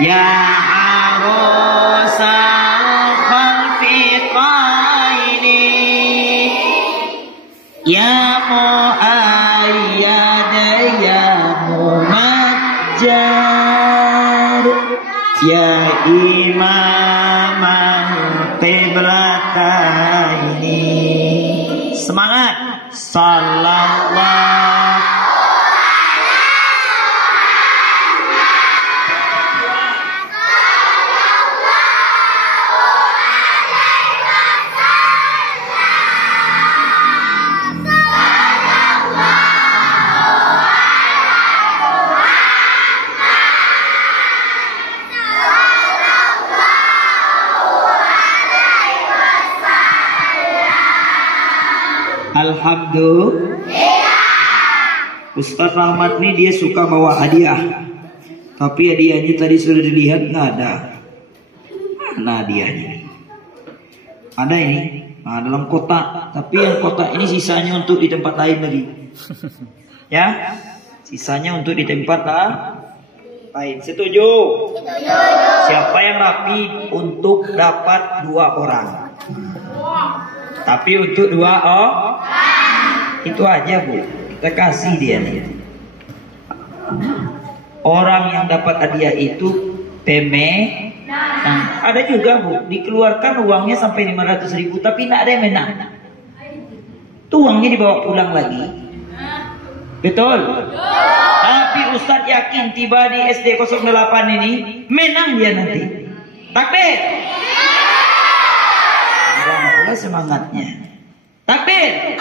Ya arusal khalfiqaini ya mu'ayyad ya mumajjar ya imaman qiblataini. Semangat. Sallallahu Alhamdulillah. Ustaz Rahmat nih dia suka bawa hadiah. Tapi hadiahnya tadi sudah dilihat nggak ada. Mana hadiahnya? Ada ini, nah, dalam kotak. Tapi yang kotak ini sisanya untuk di tempat lain lagi. Ya, sisanya untuk di tempat lain. Setuju? Setuju. Siapa yang rapi untuk dapat 2 orang? Tapi untuk 2 itu aja Bu, kita kasih dia nih. Orang yang dapat hadiah itu nah, ada juga Bu, dikeluarkan uangnya sampai 500.000 tapi tidak ada yang menang. Tuh uangnya dibawa pulang lagi. Betul? Tapi Ustadz yakin tiba di SD 08 ini menang dia nanti. Takbir. Pula semangatnya. Takbir.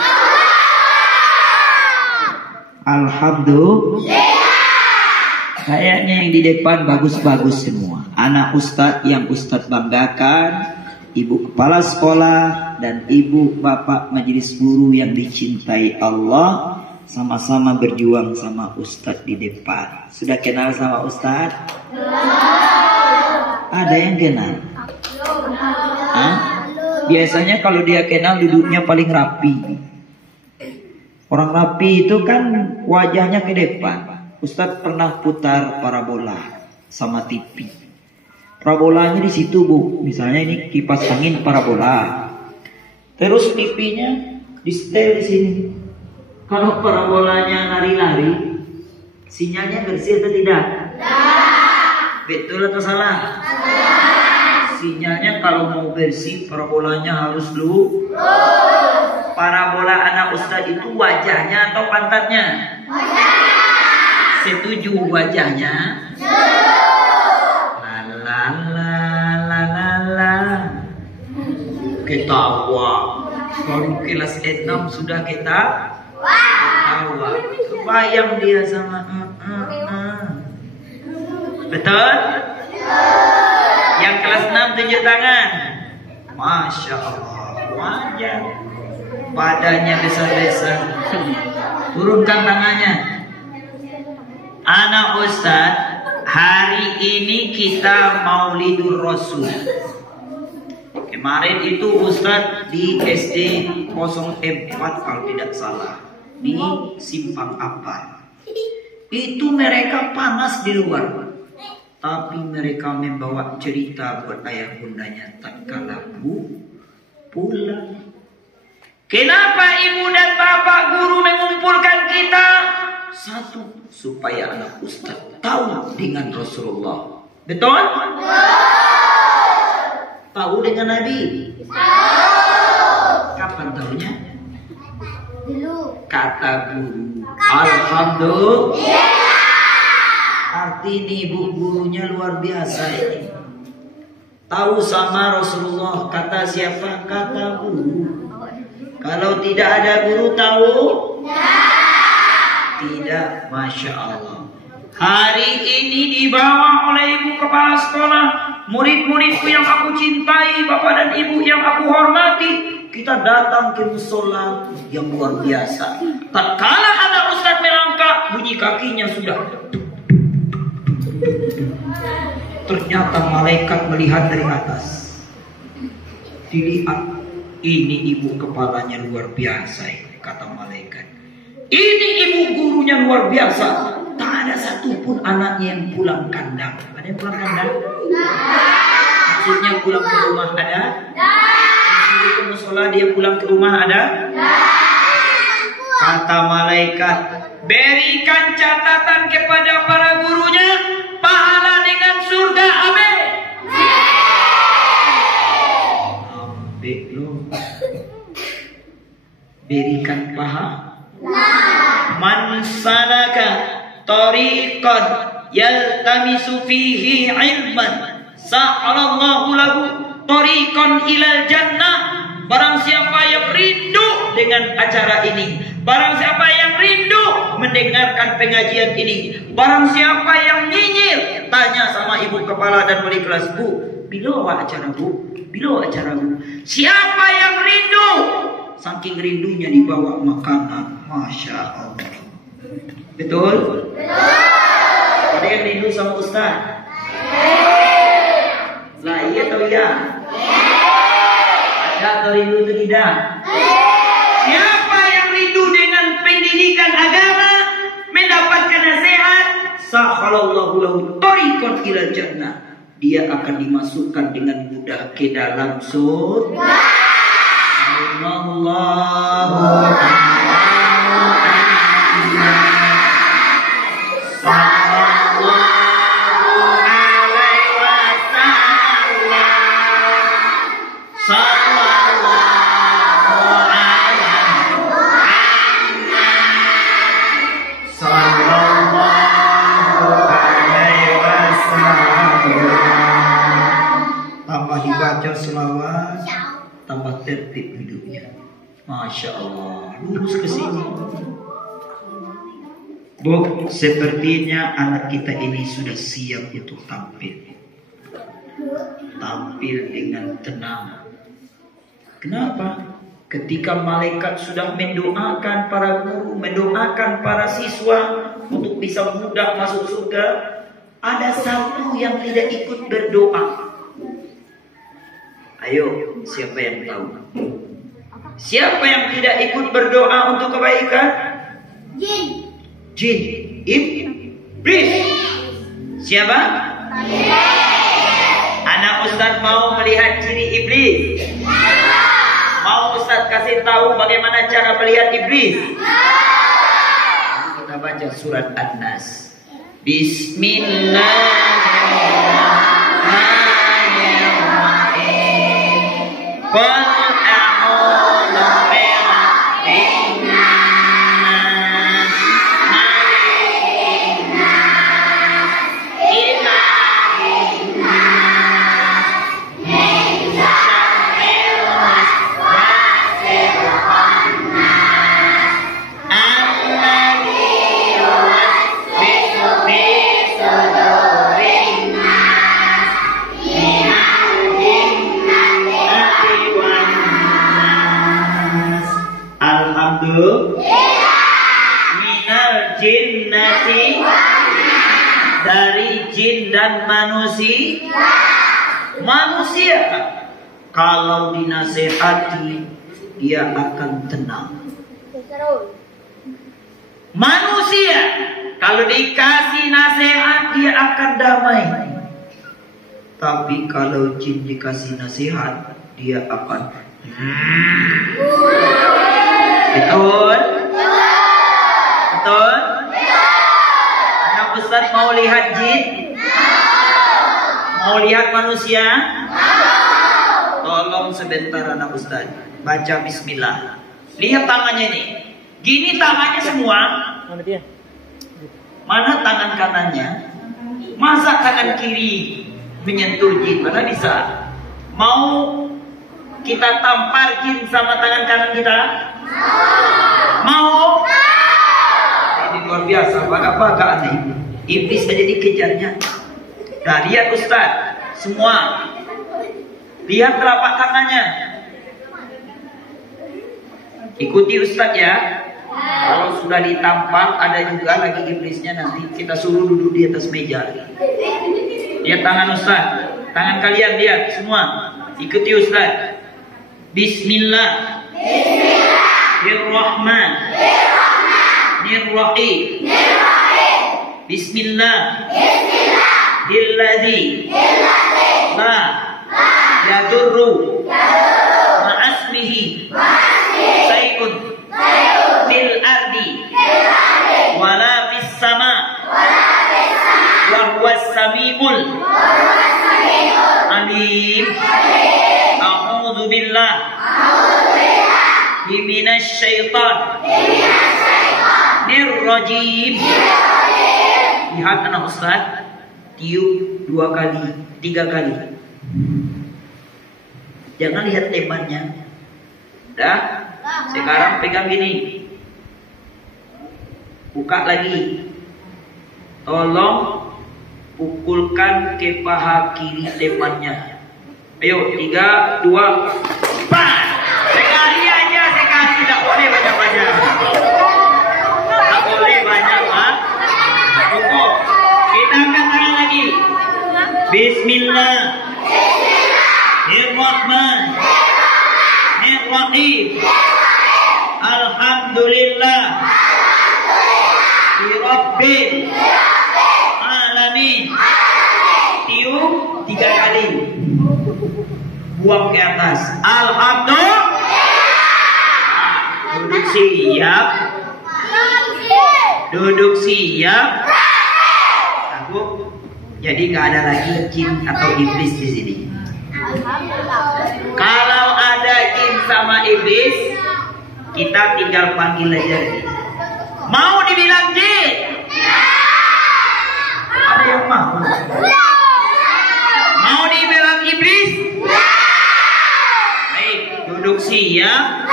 Alhamdulillah. Kayaknya yang di depan bagus-bagus semua. Anak Ustadz yang Ustadz banggakan, ibu kepala sekolah dan ibu bapak majelis guru yang dicintai Allah, sama-sama berjuang sama Ustadz di depan. Sudah kenal sama Ustadz? Ada yang kenal? Biasanya kalau dia kenal duduknya paling rapi. Orang rapi itu kan wajahnya ke depan. Ustadz pernah putar parabola sama TV. Parabolanya di situ Bu. Misalnya ini kipas angin parabola. Terus TV-nya di setel di sini. Kalau parabolanya lari-lari, sinyalnya bersih atau tidak? Betul atau salah? Sinyalnya kalau mau bersih parabolanya harus lurus. Parabola anak Ustadz itu wajahnya atau pantatnya? Setuju wajahnya? La. Ketawa. Baru kelas 6 sudah ketawa. Kebayang dia sama Betul? Yang kelas 6 tunjuk tangan. Masya Allah. Wajah. Badannya besar-besar. Turunkan tangannya. Anak Ustadz, hari ini kita Maulidur Rasul. Kemarin itu Ustadz di SD 04 kalau tidak salah, di Simpang Ampar. Itu mereka panas di luar, tapi mereka membawa cerita buat ayah bundanya tatkala pulang. Kenapa ibu dan bapak guru mengumpulkan kita? Satu, supaya anak Ustadz tahu dengan Rasulullah. Betul? Tahu dengan Nabi? Kapan tahunya? Dulu. Kata guru. Alhamdulillah. Arti ini ibu gurunya luar biasa ini. Tahu sama Rasulullah. Kata siapa? Kata guru. Kalau tidak ada guru tahu? Tidak. Masya Allah. Hari ini dibawa oleh ibu kepala sekolah, murid-muridku yang aku cintai, bapak dan ibu yang aku hormati, kita datang ke musola yang luar biasa. Tatkala anak Ustadz melangkah, bunyi kakinya sudah. Ternyata malaikat melihat dari atas. Dilihat. Ini ibu kepalanya luar biasa, kata malaikat. Ini ibu gurunya luar biasa. ada satupun anaknya yang pulang kandang. Ada yang pulang kandang? Maksudnya pulang ke rumah ada? Maksudnya ke musola dia pulang ke rumah ada? Kata malaikat, berikan catatan kepada para gurunya, pahala dengan surga. Amin. Amin loh. Berikan pahala. Man salaka tariqan yaltamisu fihi ilman sa'alallahu lahu tariqan ilal jannah. Barang siapa yang rindu dengan acara ini, barang siapa yang rindu mendengarkan pengajian ini, barang siapa yang nyinyir, tanya sama ibu kepala dan wali kelas, Bu, bila acara Bu? Bila acara Bu? Siapa yang rindu? Saking rindunya dibawa makanan. Masya Allah. Betul? Ada yang rindu sama Ustaz? Lah iya atau iya? Ada atau rindu atau tidak? Siapa yang rindu dengan pendidikan agama, mendapatkan nasihat, sa'alallahu lahu tariqan ilal jannah, dia akan dimasukkan dengan mudah ke dalam surga. Allahu baca selawat, tambah tertib hidupnya. Masya Allah, lurus ke sini. Bu, sepertinya anak kita ini sudah siap untuk tampil. Tampil dengan tenang. Kenapa? Ketika malaikat sudah mendoakan para guru, mendoakan para siswa untuk bisa mudah masuk surga, ada satu yang tidak ikut berdoa. Ayo, siapa yang tahu? Siapa yang tidak ikut berdoa untuk kebaikan? Jin. Jin. Iblis. Siapa? Anak Ustaz mau melihat ciri iblis? Mau Ustaz kasih tahu bagaimana cara melihat iblis? Kita baca surat An-Nas. Bismillahirrahmanirrahim. Qul a'udzu birabbin nas, malikin nas, ilahin nas, min syarril waswasil khannas, alladzi yuwaswisu fi sudurin nas, minal jinnati wan nas. Alhamdulillah. Minal jinnati, dari jin dan manusia. Kalau dinasehati, dia akan tenang. Manusia kalau dikasih nasihat, dia akan damai. Tapi kalau jin dikasih nasihat, dia akan betul? Betul? Anak Ustaz mau lihat jin? Mau lihat manusia? Tolong sebentar anak Ustaz, baca bismillah. Lihat tangannya ini. Gini tangannya semua. Mana tangan kanannya? Masa tangan kiri menyentuh jin? Mana bisa? Mau kita tampar jin sama tangan kanan kita? Mau? Ini luar biasa, baga-bagaan nih. Iblis aja dikejarnya. Nah, lihat Ustaz, semua. Lihat telapak tangannya. Ikuti Ustaz ya. Kalau sudah ditampar, ada juga lagi iblisnya, nanti kita suruh duduk di atas meja. Lihat tangan Ustaz. Tangan kalian lihat semua. Ikuti Ustaz. Bismillah. Bismillahirrahmanirrahim. Bismillah. Billadzi la yadurru ma'asmihi sayun fil ardi wala fis sama wa huwas samiul alim. A'udzu billah minasy syaitonir rajim. Lihat anak Ustaz, tiup 2 kali, 3 kali. Jangan lihat temannya. Dah, sekarang pegang gini. Buka lagi. Tolong pukulkan ke paha kiri temannya. Ayo, 3, 2, pas. Sekali aja, sekali. Tidak boleh banyak-banyak. Tidak boleh banyak, Pak. Cukup. Kita angkat tangan lagi. Bismillahirrahmanirrahim. Alhamdulillah. Rabbil alamin. Tiup 3 kali. Buang ke atas. Alhamdulillah. Duduk siap. Duduk siap. Aku jadi nggak ada lagi jin atau iblis di sini. Kalau ada jin sama iblis, kita tinggal panggil aja. Mau dibilang jin? Ada yang mau? Mau dibilang iblis? Baik, duduk siap.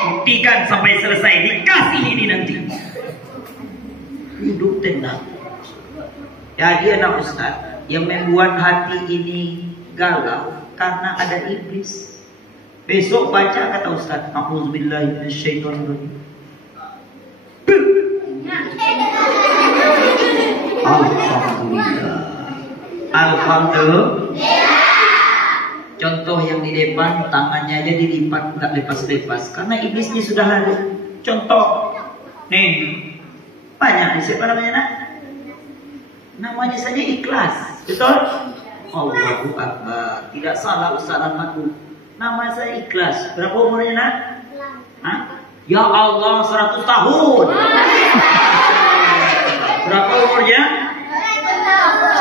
Buktikan sampai selesai, dikasih ini nanti. Duduk tenang. Jadi anak Ustaz, yang membuat hati ini galau karena ada iblis. Besok baca kata Ustaz, a'udzubillahi minasyaitonirrajim. Alhamdulillah. Alhamdulillah. Contoh yang di depan, tangannya aja dilipat, nggak lepas-lepas karena iblisnya sudah ada. Contoh, nih banyak nih, siapa namanya nak? Namanya saja ikhlas, betul? Allahu Akbar, tidak salah Ustaz Ahmadku. Nama saya ikhlas. Berapa umurnya nak? Hah? Ya Allah, 100 tahun. Berapa umurnya?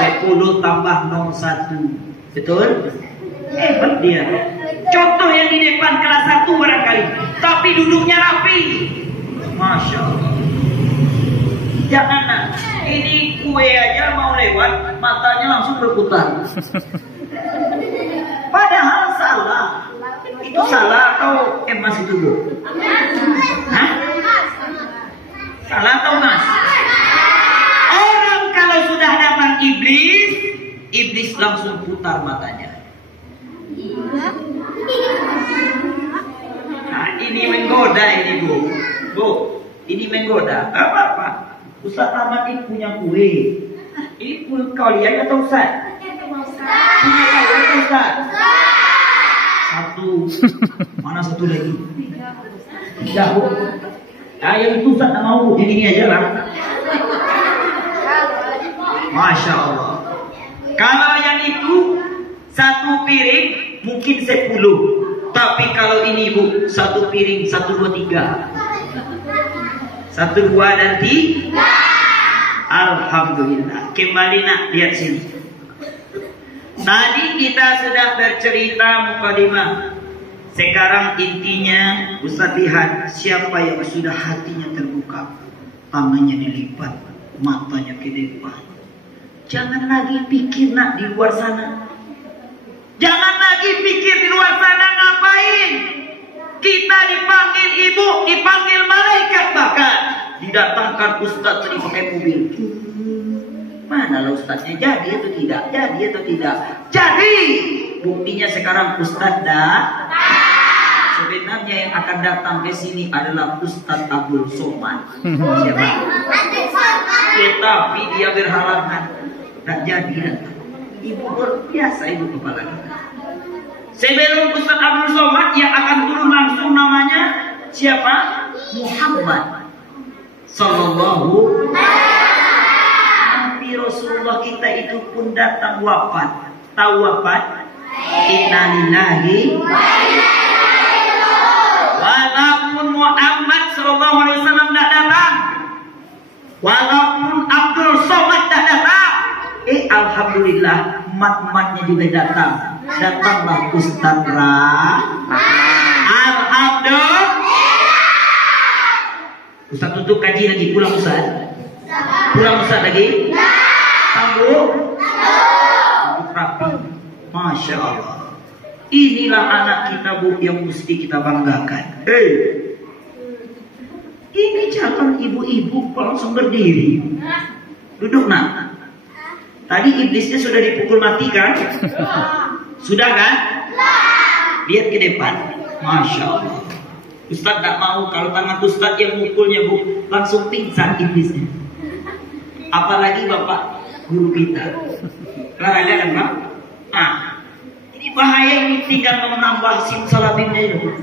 10 tambah 01. Betul? Hebat dia. Contoh yang di depan kelas 1 barangkali, tapi duduknya rapi. Masya Allah. Jangan nak, ini kue aja mau lewat, matanya langsung berputar. Padahal salah. Itu salah atau emas itu bu? Hah? Salah atau emas? Orang kalau sudah datang iblis, iblis langsung putar matanya. Nah ini menggoda ini bu. Bu, ini menggoda. Gak apa-apa. Ustaz Ahmad ini punya kue. Ini kue kalian atau Ustaz? Punya kalian atau Ustaz? Satu. Mana satu lagi? Tidak bu. Nah yang itu Ustaz tak mau. Jadi ini aja lah. Masya Allah. Kalau yang itu satu piring mungkin 10. Tapi kalau ini bu, satu piring 1, 2, 3. 1, 2 dan 3. Alhamdulillah. Kembali nak, lihat sini. Tadi kita sudah bercerita mukadimah. Sekarang intinya Ustaz lihat siapa yang sudah hatinya terbuka, tangannya dilipat, matanya ke depan. Jangan lagi pikir nak di luar sana. Jangan lagi pikir di luar sana ngapain. Kita dipanggil ibu, dipanggil malaikat, bahkan didatangkan Ustaz tadi pakai mobil. Mana lah Ustaznya, jadi atau tidak? Jadi atau tidak? Jadi. Buktinya sekarang Ustaz dah. Sebenarnya yang akan datang ke sini adalah Ustaz Abdul Somad. Siapa? Tetapi dia berhalangan. Tak jadi datang. Ibu luar biasa, ibu kepala kita. Sebelum Ustaz Abdul Somad yang akan turun langsung namanya siapa? Muhammad Sallallahu Nabi Rasulullah kita itu pun datang wafat. Tahu wafat? Inna lillahi wa inna ilaihi raji'un. Walaupun Muhammad sallallahu alaihi wasallam tidak datang, walaupun Abdul Somad tidak datang, alhamdulillah mat-matnya juga datang. Datanglah Ustaz alhamdulillah. Ustaz untuk kaji lagi, pulang Ustaz. Pulang Ustaz lagi. Sambung. Rapi. Masya Allah. Inilah anak kita Bu yang mesti kita banggakan. Ini calon ibu-ibu langsung berdiri. Duduk nak. Tadi iblisnya sudah dipukul mati kan? Sudah kan? Lihat ke depan. Masya Allah. Ustaz tak mau kalau tangan Ustaz yang mukulnya Bu langsung pingsan iblisnya. Apalagi Bapak guru kita. Olahraga kan Pak? Ini bahaya ini tinggal menambah simsalabimnya itu.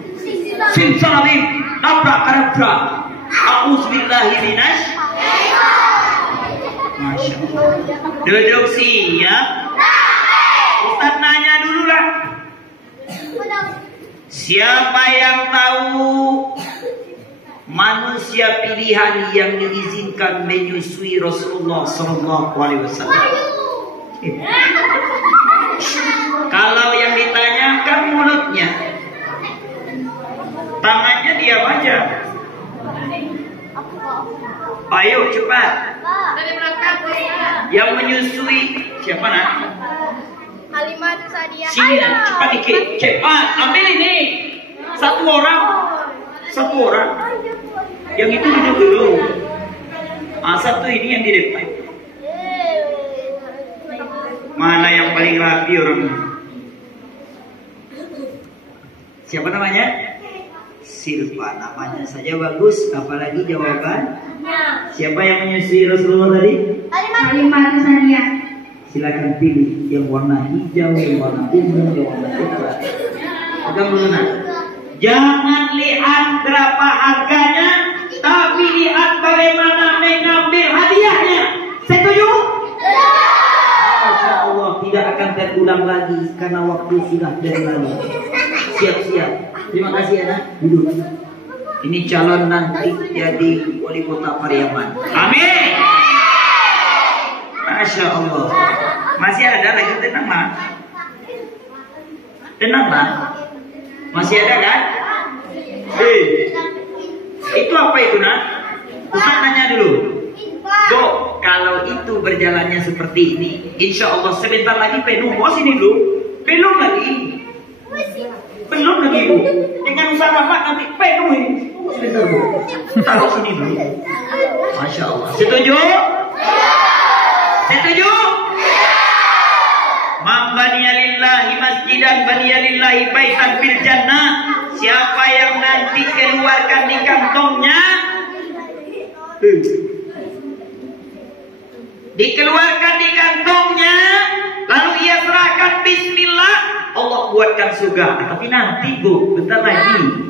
Simsalabim, nabrak karabrak. A'udzubillahi minasy. Masya Allah. Duduk siap. Ustaz nanya dulu lah. Siapa yang tahu manusia pilihan yang diizinkan menyusui Rasulullah Sallallahu Alaihi Wasallam? Kalau yang ditanyakan mulutnya, tangannya diam aja. Ayo cepat. Yang menyusui siapa nak? Halimah Sadiah. Sini cepat dikit. Cepat ambil ini. Satu orang. Yang itu duduk dulu. Satu ini yang di depan. Mana yang paling rapi orangnya? Siapa namanya? Silva. Namanya saja bagus, apalagi jawaban. Siapa yang menyusui Rasulullah tadi? Halimah Sadiah. Silakan pilih yang warna hijau, yang warna ungu, yang warna coklat. Pegang dulu nak. Jangan lihat berapa harganya, tapi lihat bagaimana mengambil hadiahnya. Setuju? Masya Allah, tidak akan terulang lagi karena waktu sudah berlalu. Siap-siap. Terima kasih anak. Duduk. Ini calon nanti jadi wali kota Pariaman. Amin. Masya Allah. Masih ada lagi, tenanglah. Tenanglah. Masih ada kan? Itu apa itu nak? Ustaz tanya dulu. Dok, kalau itu berjalannya seperti ini, insya Allah sebentar lagi penuh. Oh sini dulu. Belum lagi. Belum lagi Bu. Dengan usaha Pak nanti penuh ini. Sebentar Bu. Taruh sini dulu. Masya Allah. Setuju? Setuju? Man baniya lillahi masjidan baniya lillahi baitan fil jannah. Siapa yang nanti keluarkan di kantongnya, dikeluarkan di kantongnya, lalu ia serahkan bismillah, Allah buatkan surga. Tapi nanti Bu, bentar lagi.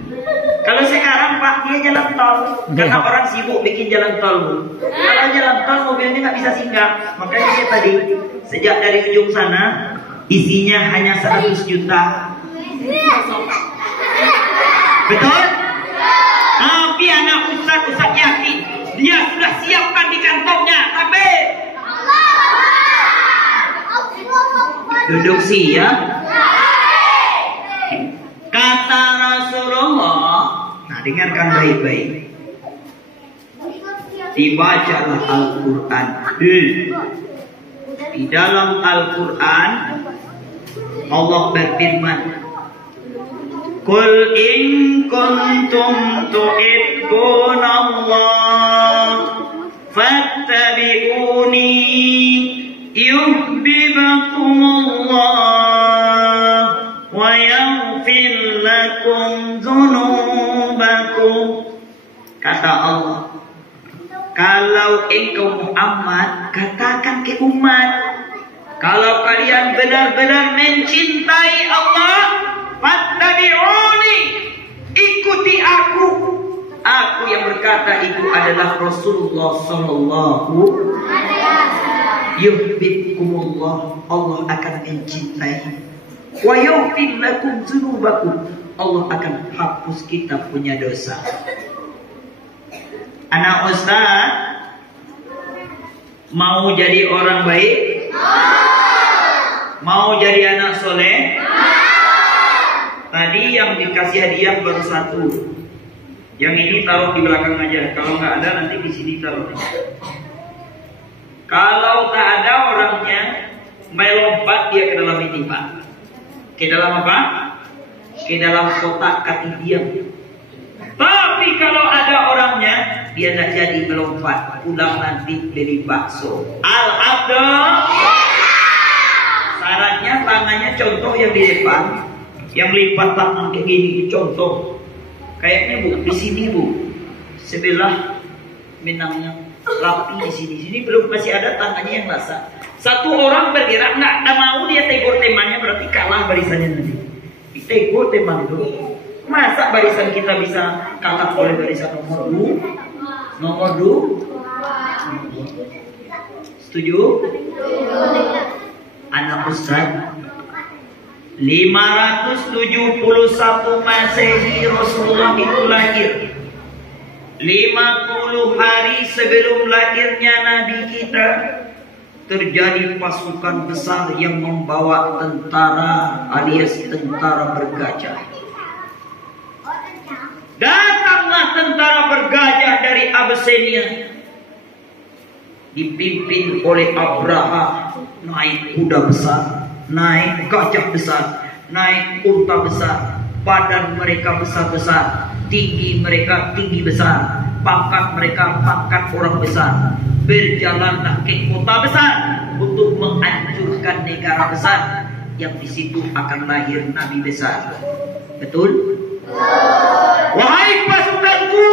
Kalau sekarang Pak dia jalan tol, karena orang sibuk bikin jalan tol Bu. Kalau jalan tol mobilnya nggak bisa singgah. Makanya saya tadi sejak dari ujung sana isinya hanya 100 juta. Betul? Tapi anak Ustaz yakin dia sudah siapkan di kantongnya. Tapi duduk siap. Kata Rasulullah, nah dengarkan baik-baik. Dibacalah Al-Quran. Di dalam Al-Quran Allah berfirman, Qul in kuntum tuhibbunallah fattabi'uni yuhibbukumullah wa yaghfir lakum dzunubakum. Kata Allah, kalau engkau Muhammad, katakan ke umat, kalau kalian benar-benar mencintai Allah, fattabi'uni, ikuti aku. Aku yang berkata itu adalah Rasulullah Sallallahu Alaihi Wasallam. yuhibbukumullah, Allah akan mencintai. Wa yaghfir lakum dzunubakum, Allah akan hapus kita punya dosa. Anak Ustaz mau jadi orang baik? Mau jadi anak soleh? Tadi yang dikasih hadiah baru satu. Yang ini taruh di belakang aja. Kalau nggak ada nanti di sini taruh. Kalau tak ada orangnya, melompat dia ke dalam ini, Pak. Ke dalam apa? Ke dalam kotak kaki diam. Tapi kalau ada orangnya, dia tidak jadi melompat. Pulang nanti beli bakso. Al-Abdul. Syaratnya tangannya contoh yang di depan, yang lipat tangan kayak gini, contoh. Kayaknya Bu, di sini Bu, sebelah minangnya rapi di sini. Sini belum masih ada tangannya yang basah. Satu orang bergerak nggak mau dia tegur temannya, berarti kalah barisannya nanti. Tegur teman itu. Masa barisan kita bisa kalah oleh barisan nomor 2? Nomor 2? Setuju? Anak Ustaz, 571 Masehi Rasulullah itu lahir. 50 hari sebelum lahirnya Nabi kita, terjadi pasukan besar yang membawa tentara alias tentara bergajah. Datanglah tentara bergajah dari Abyssinia, dipimpin oleh Abraha, naik kuda besar, naik gajah besar, naik unta besar. Badan mereka besar-besar, tinggi mereka tinggi besar, pangkat mereka pangkat orang besar. Berjalanlah ke kota besar untuk menghancurkan negara besar yang di situ akan lahir Nabi besar. Betul? Wahai pasukanku,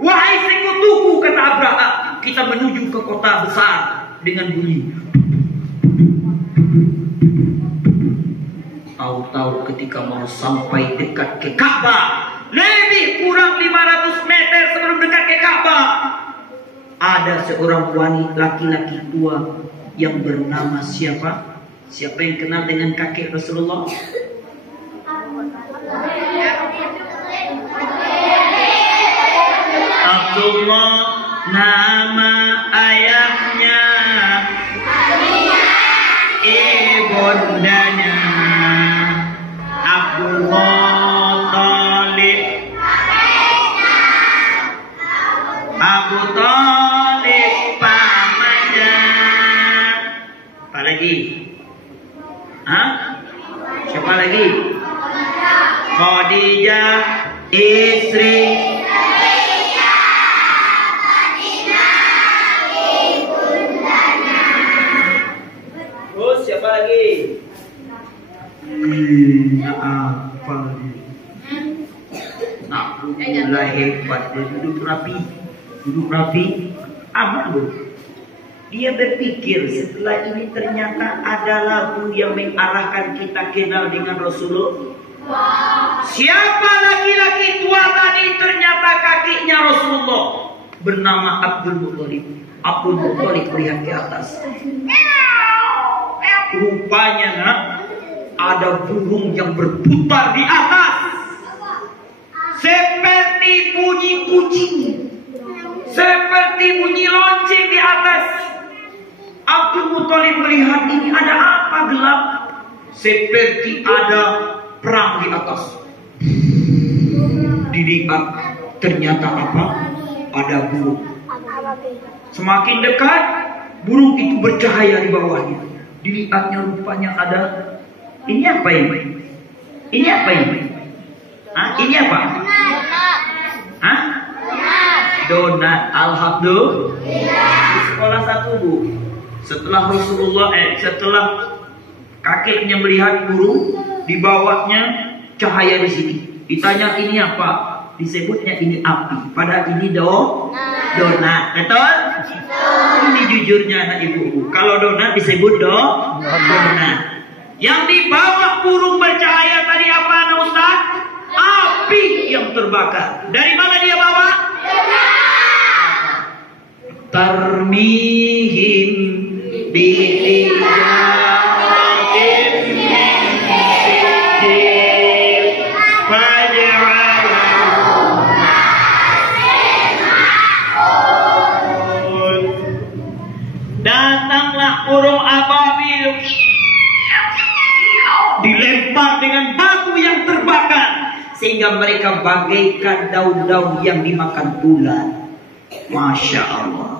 wahai sekutuku, kata Abraha, kita menuju ke kota besar dengan bunyi. Tahu-tahu ketika mau sampai dekat ke Ka'bah, lebih kurang 500 meter sebelum dekat ke Ka'bah, ada seorang wanita laki-laki tua yang bernama siapa? Siapa yang kenal dengan kakek Rasulullah? Abdullah nama ayahnya, ibundanya Abdullah Talib, Abu Talib pamannya. Apa lagi? Hah? Siapa lagi? Khadijah istri. Terus siapa lagi? Apa lagi? Aku mulai hebat. Dia duduk rapi. Duduk rapi. Aman loh. Dia berpikir setelah ini ternyata ada lagu yang mengarahkan kita kenal dengan Rasulullah. Siapa laki-laki tua tadi? Ternyata kakinya Rasulullah, bernama Abdul Muttalib. Abdul Muttalib melihat ke atas. Rupanya ada burung yang berputar di atas seperti bunyi kucing, seperti bunyi lonceng di atas. Abdul Muttalib melihat ini ada apa gelap, seperti ada perang di atas. Dilihat ternyata apa? Ada burung. Semakin dekat, burung itu bercahaya di bawahnya. Dilihatnya rupanya ada. Ini apa ini? Ini apa ini? Hah? Ini apa? Hah? Donat. Alhamdulillah. Di sekolah satu Bu, setelah setelah kakeknya melihat burung, di bawahnya cahaya di sini. Ditanya ini apa? Disebutnya ini api. Padahal ini donat. Betul? Ini jujurnya anak ibu. Kalau donat disebut donat. Yang dibawa burung bercahaya tadi apa anak Ustaz? Api yang terbakar. Dari mana dia bawa? Tarmihim بحجارة من سجيل فجعلهم datanglah burung ababil dilempar dengan batu yang terbakar sehingga mereka bagaikan daun-daun yang dimakan ular. Masya Allah.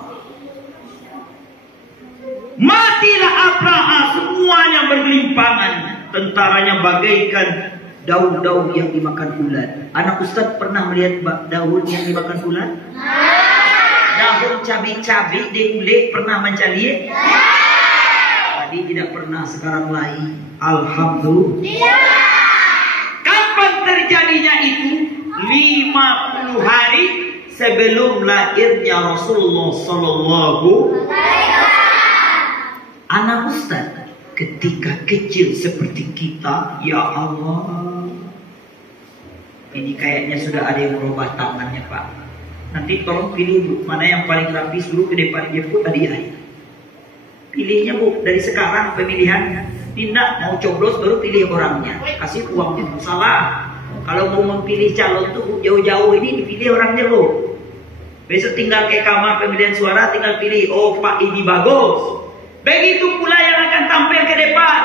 Matilah Abraha, semuanya bergelimpangan, tentaranya bagaikan daun-daun yang dimakan ular. Anak Ustaz pernah melihat daun yang dimakan ular? Daun cabai-cabai diulik pernah mencari? Tadi tidak pernah, sekarang lain. Alhamdulillah. Kapan terjadinya itu? 50 hari sebelum lahirnya Rasulullah Sallallahu Alaihi Wasallam. Anak Ustaz ketika kecil seperti kita, ya Allah, ini kayaknya sudah ada yang merubah tangannya Pak. Nanti tolong pilih Bu, mana yang paling rapi, suruh ke depan dia Bu, hadiah. Pilihnya Bu, dari sekarang pemilihan. Tidak mau coblos baru pilih orangnya, kasih uangnya. Salah. Kalau mau memilih calon tuh jauh-jauh ini dipilih orangnya loh. Besok tinggal ke kamar pemilihan suara, tinggal pilih, oh Pak ini bagus. Begitu pula yang akan tampil ke depan,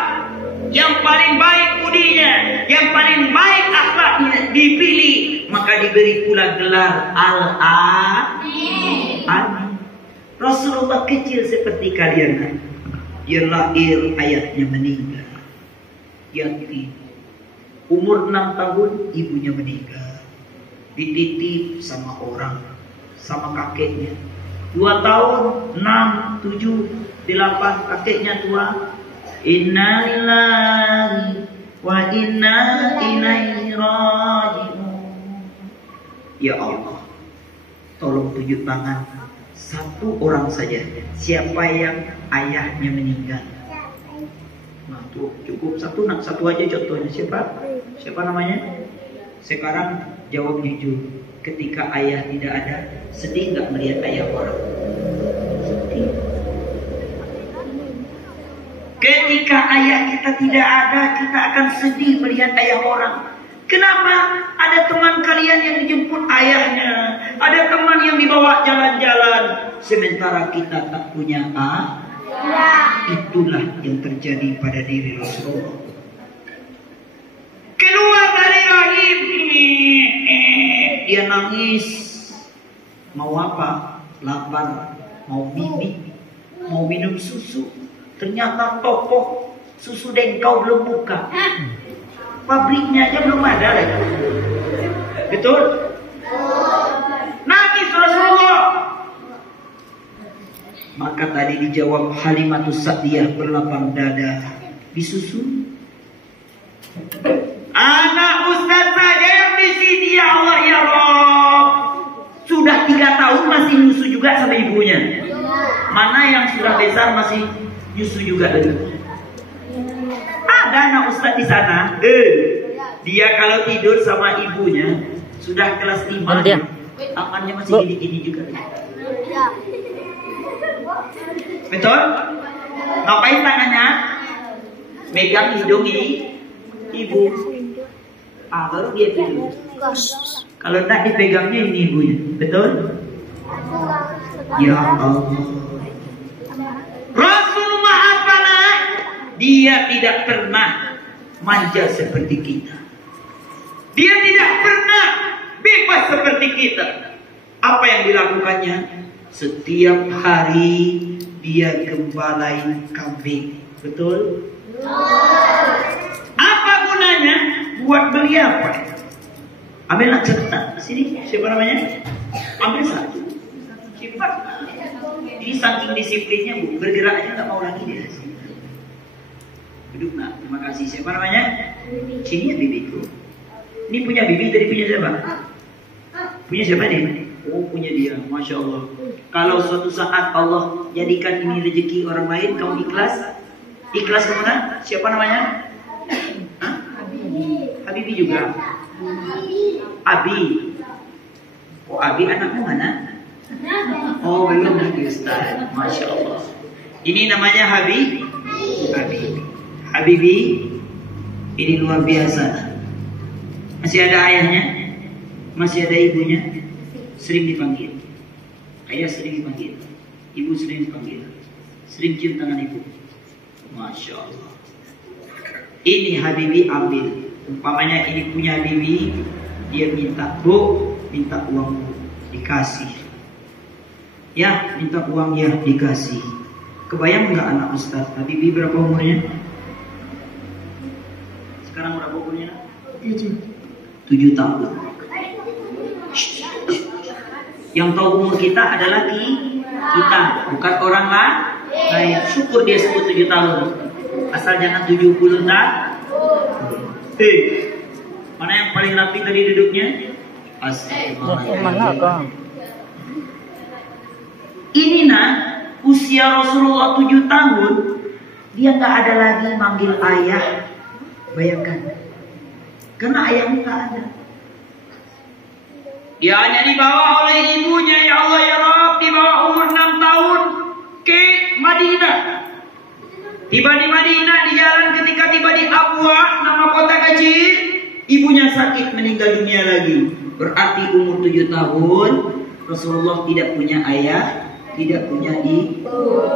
yang paling baik budinya, yang paling baik akhlaknya dipilih, maka diberi pula gelar Al-Amin. Rasulullah kecil seperti kalian, dia lahir ayahnya meninggal, yatim. Umur 6 tahun ibunya meninggal, dititip sama orang, sama kakeknya. 2 tahun, 6, 7, 8 kakeknya tua. Inna lillahi wa inna ilaihi raji'un. Ya Allah, tolong tunjuk tangan satu orang saja, siapa yang ayahnya meninggal. Nah tuh cukup satu, nak satu aja contohnya. Siapa namanya? Sekarang jawab jujur, ketika ayah tidak ada, sedih nggak melihat ayah orang? Sedih. Ketika ayah kita tidak ada, kita akan sedih melihat ayah orang. Kenapa? Ada teman kalian yang dijemput ayahnya, ada teman yang dibawa jalan-jalan, sementara kita tak punya ayah. Itulah yang terjadi pada diri Rasulullah. Keluar dari rahim, dia nangis. Mau apa? Lapar, mau mimpi, mau minum susu. Ternyata toko susu dengkau belum buka. Pabriknya aja belum ada lagi. Betul? Nangis Rasulullah. Maka tadi dijawab Halimatus Sa'diyah berlapang dada, disusu. Anak Ustaz saja yang di sini, ya Allah ya Rob. Sudah 3 tahun masih nyusu juga sama ibunya. Mana yang sudah besar masih nyusu juga tadi? Ada anak Ustaz di sana. Dia kalau tidur sama ibunya sudah kelas 5, tangannya masih gini-gini juga. Betul? Ngapain tangannya? Megang hidung ibu. Baru dia tidur. Kalau tak dipegangnya ini ibunya. Betul? Ya Allah. Rasulullah apa nak? Dia tidak pernah manja seperti kita. Dia tidak pernah bebas seperti kita. Apa yang dilakukannya? Setiap hari dia gembalain kambing. Betul? Apa gunanya? Buat beli apa? Ambil nak cetak. Sini, siapa namanya? Ambil satu. Cepat. Ini saking disiplinnya Bu, bergerak aja nggak mau lagi dia. Duduk nak, terima kasih. Siapa namanya? Sini ya bibiku. Ini punya bibi, tadi punya siapa? Punya siapa nih? Oh punya dia, Masya Allah. Kalau suatu saat Allah jadikan ini rezeki orang lain, kamu ikhlas? Ikhlas kemana? Siapa namanya? Hah? Habibi juga. Abi. Oh Abi anakmu mana? Oh belum lagi Ustaz. Masya Allah. Ini namanya Habibi. Ini luar biasa. Masih ada ayahnya, masih ada ibunya. Sering dipanggil. Ayah sering dipanggil, ibu sering dipanggil. Sering cium tangan ibu. Masya Allah. Ini Habibi ambil. Umpamanya ini punya Habibi, dia minta, Bu, minta uang, dikasih. Ya, minta uang, ya, dikasih. Kebayang nggak anak Ustaz? Habibi berapa umurnya? Sekarang berapa umurnya? 7 tahun. Yang tahu umur kita adalah kita, bukan orang lain. Syukur dia sebut 7 tahun. Asal jangan 70 tahun. Mana yang paling rapi tadi duduknya? Astagfirullah. Ini usia Rasulullah 7 tahun, dia nggak ada lagi manggil ayah. Bayangkan, karena ayahnya nggak ada. Dia hanya dibawa oleh ibunya, ya Allah ya Rabb, dibawa umur 6 tahun ke Madinah. Tiba di Madinah, di jalan ketika tiba di Abwa, nama kota kecil, ibunya sakit meninggal dunia lagi. Berarti umur 7 tahun Rasulullah tidak punya ayah, tidak punya ibu.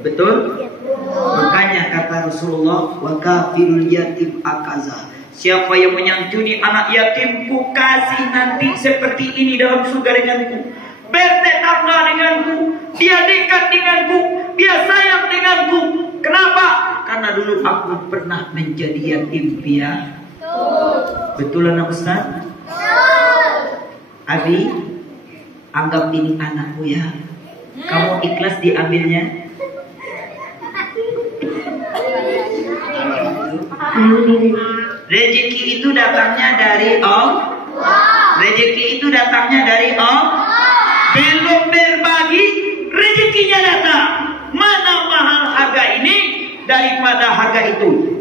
Betul? Makanya kata Rasulullah, wa kafirul yatim akaza. Siapa yang menyantuni anak yatimku, kasih nanti seperti ini dalam surga denganku. Bertetapna denganku, dia dekat denganku, dia sayang denganku. Kenapa? Karena dulu aku pernah menjadi yatim piatu. Betul anak Ustaz? Abi, anggap ini anakku ya. Kamu ikhlas diambilnya? Rezeki itu datangnya dari Allah. Rezeki itu datangnya dari Allah. Belum berbagi, rezekinya datang. Mana mahal harga ini daripada harga itu?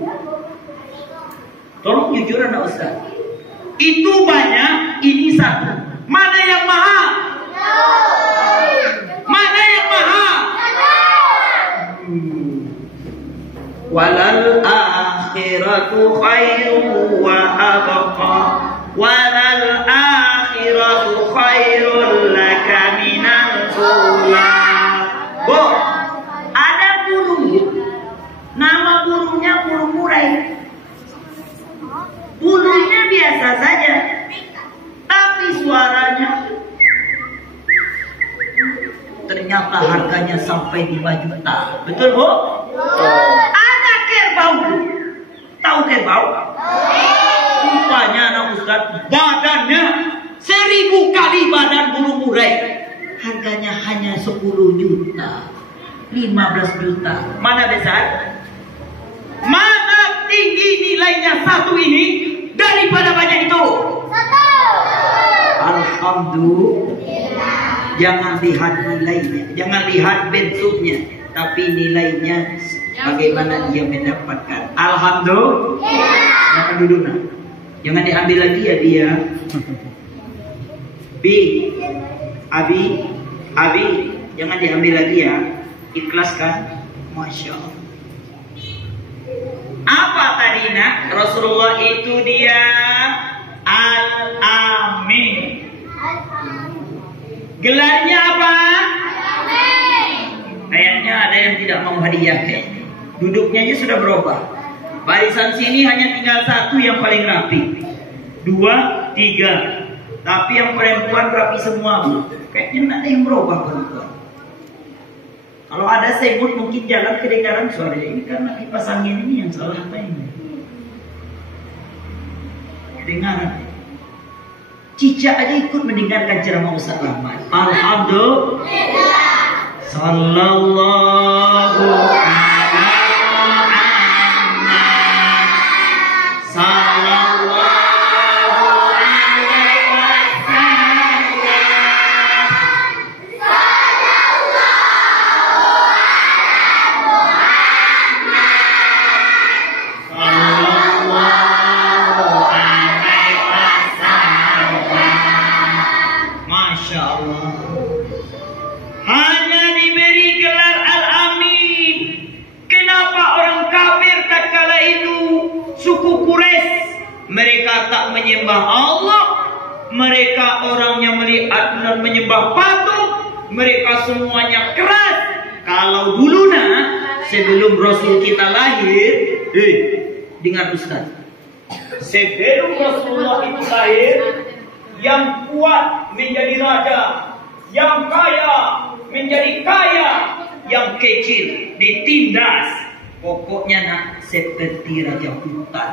Tolong jujur anak Ustaz. Itu banyak, ini satu. Mana yang mahal? Mana yang mahal? Walal akhiratu khairu wa abqa. Walal akhiratu khairul laka minal ula. Bu, ada burung. Nama burungnya burung murai. Burungnya biasa saja, tapi suaranya ternyata harganya sampai 5 juta. Betul, Bu? Ada kerbau. Tahu kerbau? Rupanya anak Ustaz, badannya 1000 kali badan burung murai. Harganya hanya 10 juta, 15 juta. Mana besar? Mana tinggi nilainya satu ini daripada banyak itu? Alhamdulillah. Jangan lihat nilainya, jangan lihat bentuknya, tapi nilainya bagaimana dia mendapatkan. Alhamdulillah. Jangan duduk nak. Jangan diambil lagi ya dia. Abi, jangan diambil lagi ya. Ikhlaskan. Masya Allah. Apa tadi nak? Rasulullah itu dia Al-Amin. Gelarnya apa? Kayaknya ada yang tidak mau hadiah. Duduknya aja sudah berubah. Barisan sini hanya tinggal satu yang paling rapi. 2, 3. Tapi yang perempuan rapi semua. Kayaknya tidak ada yang berubah perempuan. Kalau ada semut mungkin jalan kedengaran suaranya. Ini karena kipas angin ini yang salah apa ini? Kedengaran. Cica aja ikut mendengarkan ceramah Ustaz Rahman. Alhamdulillah. Sallallahu ala Muhammad. Sallallahu alaihi wasallam. Masya Allah. Hanya diberi gelar Al-Amin. suku Quraisy, mereka tak menyembah Allah. Mereka orangnya melihat dan menyembah patung. Mereka semuanya keras. Kalau dulu sebelum Rasul kita lahir, dengar Ustaz, sebelum Rasulullah itu lahir, yang kuat menjadi raja, yang kaya menjadi kaya, yang kecil ditindas. Pokoknya seperti raja hutan.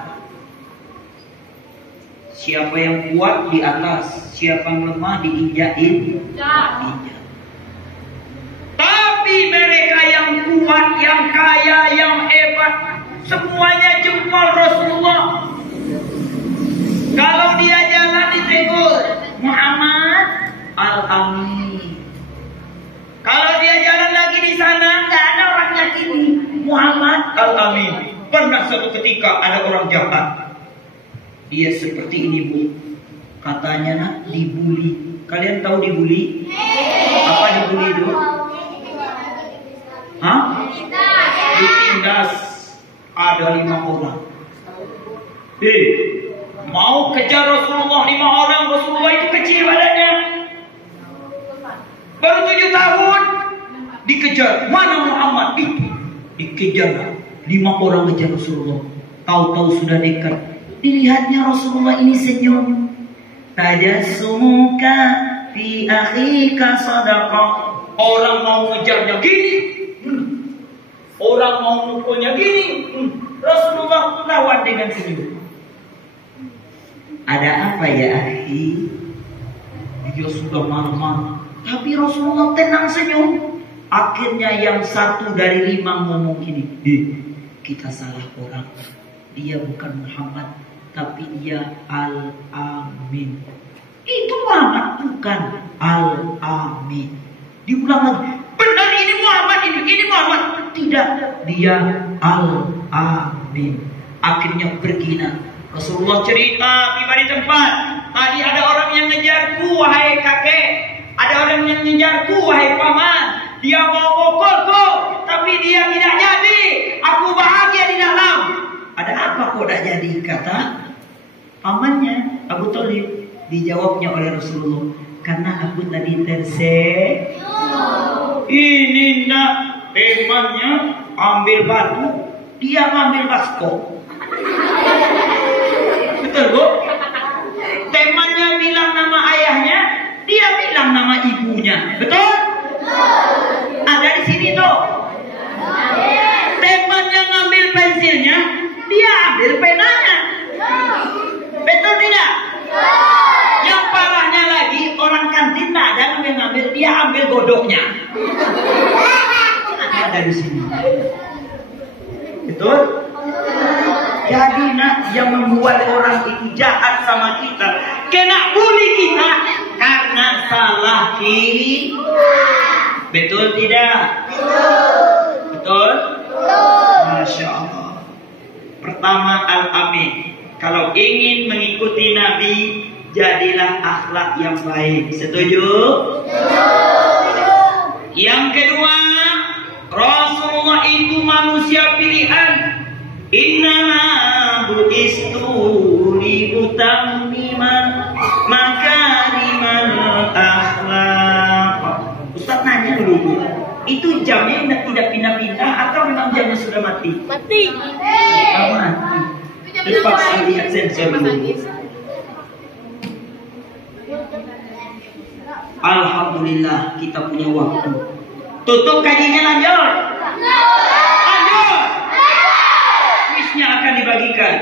Siapa yang kuat di atas, siapa yang lemah diinjakin. Tapi mereka yang kuat, yang kaya, yang hebat, semuanya jempol Rasulullah. Kalau dia jalan ditegur, Muhammad Al-Amin. Kalau dia jalan lagi di sana, nggak ada orang yakini, Muhammad Al-Amin. Pernah suatu ketika ada orang jahat. Dia seperti ini, Bu. Katanya dibully. Kalian tahu dibully? Apa dibully itu? Hah? Ditindas. Ada 5 orang. Mau kejar Rasulullah 5 orang. Rasulullah itu kecil badannya. Baru 7 tahun. Dikejar. Mana Muhammad? Dikejar. 5 orang kejar Rasulullah. Tahu-tahu sudah dekat. Dilihatnya Rasulullah ini senyum. Tajassumuka fi akhika sadaqah. Orang mau ngejarnya gini, orang mau mukulnya gini, Rasulullah lawan dengan senyum. Ada apa ya akhi? Dia sudah marah-marah, tapi Rasulullah tenang senyum. Akhirnya yang 1 dari 5 ngomong gini, kita salah orang. Dia bukan Muhammad, tapi dia Al-Amin. Itu Muhammad, bukan Al-Amin. Diulang lagi, benar ini Muhammad, ini Muhammad. Tidak, dia Al-Amin. Akhirnya pergi. Rasulullah cerita tiba di tempat. Tadi ada orang yang ngejarku, wahai kakek. Ada orang yang ngejarku, wahai paman. Dia mau mukulku, tapi dia tidak jadi. Aku bahagia di dalam. Ada apa kok tidak jadi? Kata pamannya Abu Thalib. Dijawabnya oleh Rasulullah, karena aku tadi ini nak temannya ambil batu, dia ngambil baskom. Betul Bu? Temannya bilang nama ayahnya, dia bilang nama ibunya. Betul? Ada di sini tuh. Temannya ngambil pensilnya, dia ambil penanya. Betul tidak? Yang parahnya lagi, orang kantin tak ada ngambil, dia ambil godoknya. Ada di sini. Betul? Jadi yang membuat orang itu jahat sama kita, kena bully kita karena salah kita. Betul tidak? Betul? Masya Allah. Pertama Al-Amin. Kalau ingin mengikuti Nabi, jadilah akhlak yang baik. Setuju? Yang kedua, Rasulullah itu manusia pilihan. Innama bu'istu liutammima makarimal akhlak. Ustaz nanya dulu, itu jamnya tidak pindah-pindah atau memang jamnya sudah mati? Mati. Mati. Terpaksa lihat sensor dulu. Alhamdulillah kita punya waktu. Tutup kajiannya, lanjut. Lanjut. Kuisnya akan dibagikan.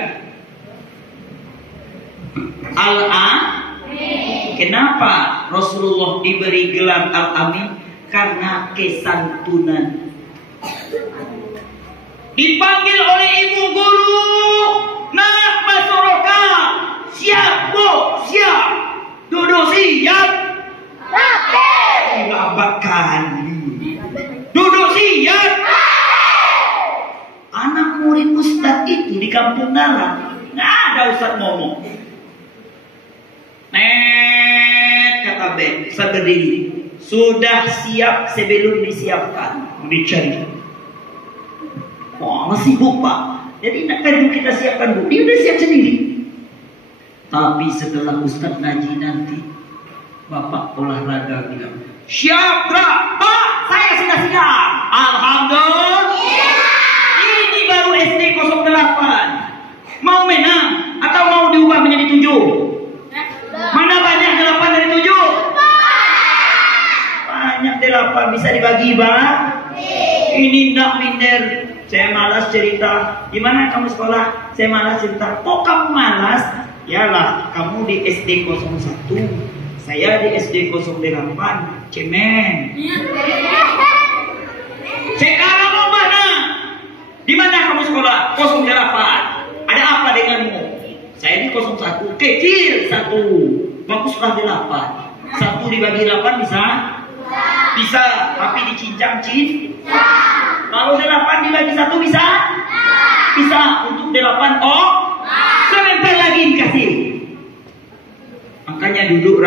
Al-Amin. Kenapa Rasulullah diberi gelar Al-Amin? Karena kesantunan. Dipanggil oleh ibu guru, nak Masoroka, siap Bu, siap. Duduk siap. Lambatkan. Duduk siap. Anak murid Ustaz itu di kampung Nala, nggak ada Ustaz ngomong. Kata B, Ustaz berdiri. Sudah siap sebelum disiapkan. Dicari. Wah, masih sibuk Pak. Jadi tidak perlu kita siapkan Bu. Dia udah siap sendiri. Tapi setelah Ustadz ngaji nanti, Bapak olahraga bilang, siap gerak, Pak, saya sudah siap. Alhamdulillah. Ini baru SD 08. Mau menang atau mau diubah menjadi 7? Mana banyak 8 dari 7? Banyak 8, bisa dibagi Bang. Ini ndak minder. Saya malas cerita. Gimana kamu sekolah? Saya malas cerita. Kok kamu malas? Yalah, kamu di SD 01. Saya di SD 08. Cemen. Sekarang mau mana? Di mana kamu sekolah? 08. Ada apa denganmu? Saya di 01. Kecil 1. Baguslah 8. 1 dibagi 8 bisa? Bisa, tapi dicincang Kalau 8 dibagi 1 bisa? Bisa. Untuk 8 sebentar lagi dikasih. Makanya duduk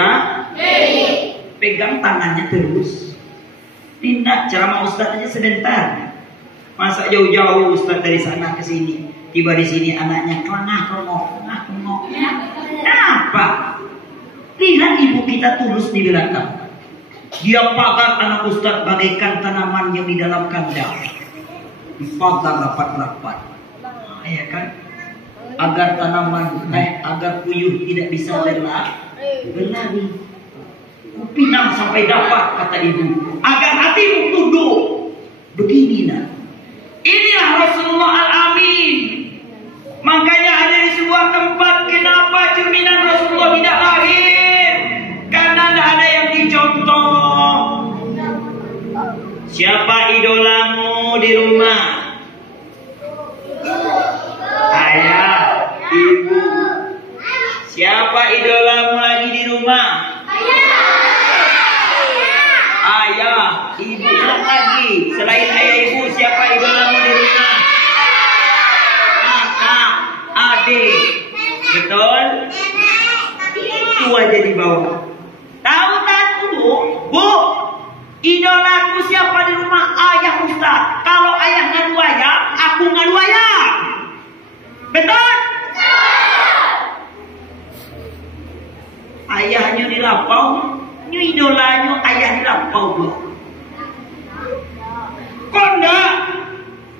pegang tangannya terus. Tidak ceramah Ustadz aja sebentar. Masa jauh-jauh Ustadz dari sana ke sini. Tiba di sini anaknya kelengah-kelengok. Kenapa? Lihat ibu kita tulus di belakang. Dia pagar anak Ustadz bagaikan tanaman yang di dalam kandang. Dipagar rapat-rapat. Ya kan? Agar tanaman, agar puyuh tidak bisa berlari. Pinang sampai dapat, kata ibu. Agar hatimu tunduk. Begini nak. Inilah Rasulullah Al-Amin. Makanya ada di sebuah tempat, kenapa cerminan Rasulullah tidak lahir? Karena tidak ada yang dicontoh. Siapa idolamu di rumah? Ayah, ibu. Siapa idolamu lagi di rumah? Ayah, ibu. Lagi selain ayah ibu, siapa idolamu di rumah? Kakak, adik. Betul? Itu aja di bawah. Tahu tak dulu, Bu? Idolaku siapa di rumah? Ayah Ustaz. Kalau ayah ngadu ayah, aku ngadu ayah. Betul? Ayahnya di lapau, nyu idolanya ayah di lapau Bu. Konda,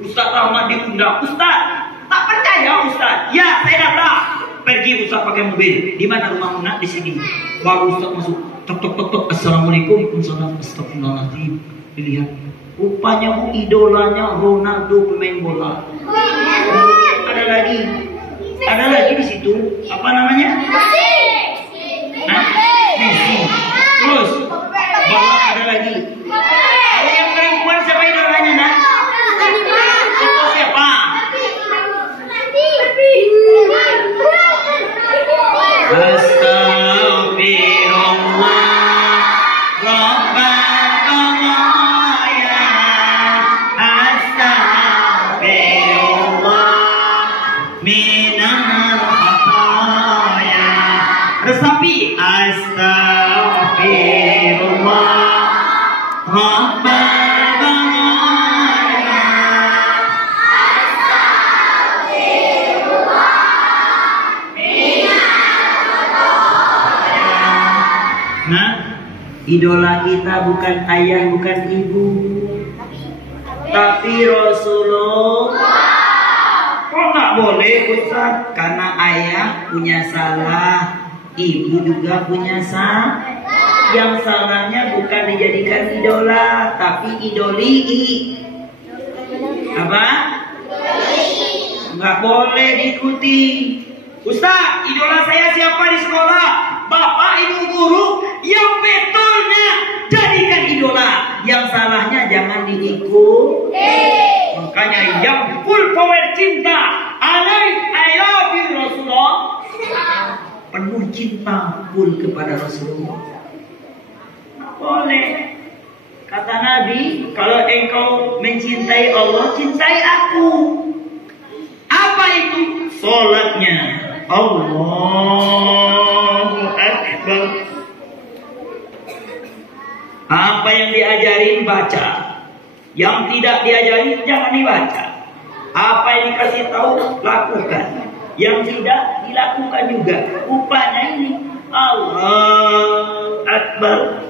Ustaz Rahmat diundang. Ustaz, tak percaya Ustaz? Ya, saya datang. Pergi Ustaz pakai mobil. Di mana rumahmu nak? Di sini. Baru Ustaz masuk. Tok tok tok tok. Assalamualaikum. Waalaikumsalam. Astagfirullahaladzim. Dilihat. Rupanya idolanya Ronaldo pemain bola. Ada lagi di situ. Apa namanya? Messi. Terus bawah ada lagi. Ada yang perempuan siapa idolanya nak? Itu siapa? Astagfirullah. Resapi astagfirullah Rabbana Nah, idola kita bukan ayah, bukan ibu, tapi Rasulullah. Kok nggak boleh Ustaz? Karena ayah punya salah, ibu juga punya salah. Yang salahnya bukan dijadikan idola, tapi idoli. Apa? Nggak boleh diikuti. Ustaz, idola saya siapa di sekolah? Bapak, ibu guru. Yang betulnya jadikan idola. Yang salahnya jangan diikuti. Makanya yang full power cinta, I love you Rasulullah. Penuh cinta pun kepada Rasulullah. Boleh. Kata Nabi, kalau engkau mencintai Allah, cintai aku. Apa itu? Salatnya. Allahu Akbar. Apa yang diajarin baca. Yang tidak diajarin jangan dibaca. Apa yang kasih tahu, lakukan. Yang tidak, dilakukan juga. Rupanya ini Allahu Akbar.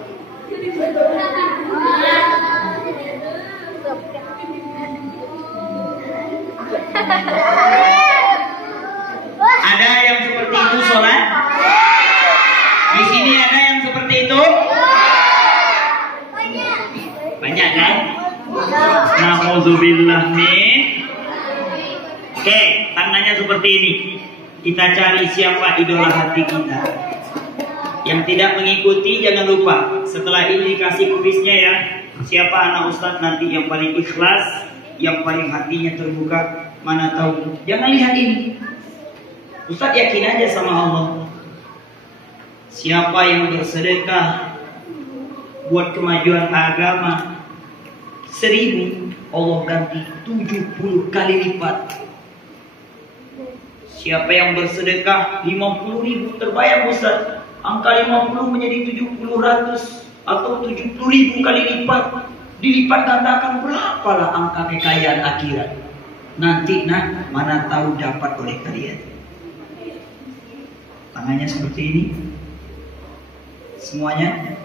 Ada yang seperti itu sholat? Di sini ada yang seperti itu? Banyak kan? Na'udzubillah min. Oke, tangannya seperti ini. Kita cari siapa idola hati kita. Yang tidak mengikuti jangan lupa. Setelah ini kasih kuisnya ya. Siapa anak ustadz nanti yang paling ikhlas, yang paling hatinya terbuka. Mana tahu. Jangan lihat ini. Ustadz yakin aja sama Allah. Siapa yang bersedekah buat kemajuan agama 1000, Allah ganti 70 kali lipat. Siapa yang bersedekah 50.000, terbayang Ustaz, angka 50 menjadi 70 atau 70.000 kali lipat. Dilipat gandakan berapalah angka kekayaan akhirat. Nanti nak, mana tahu dapat oleh kalian. Tangannya seperti ini. Semuanya.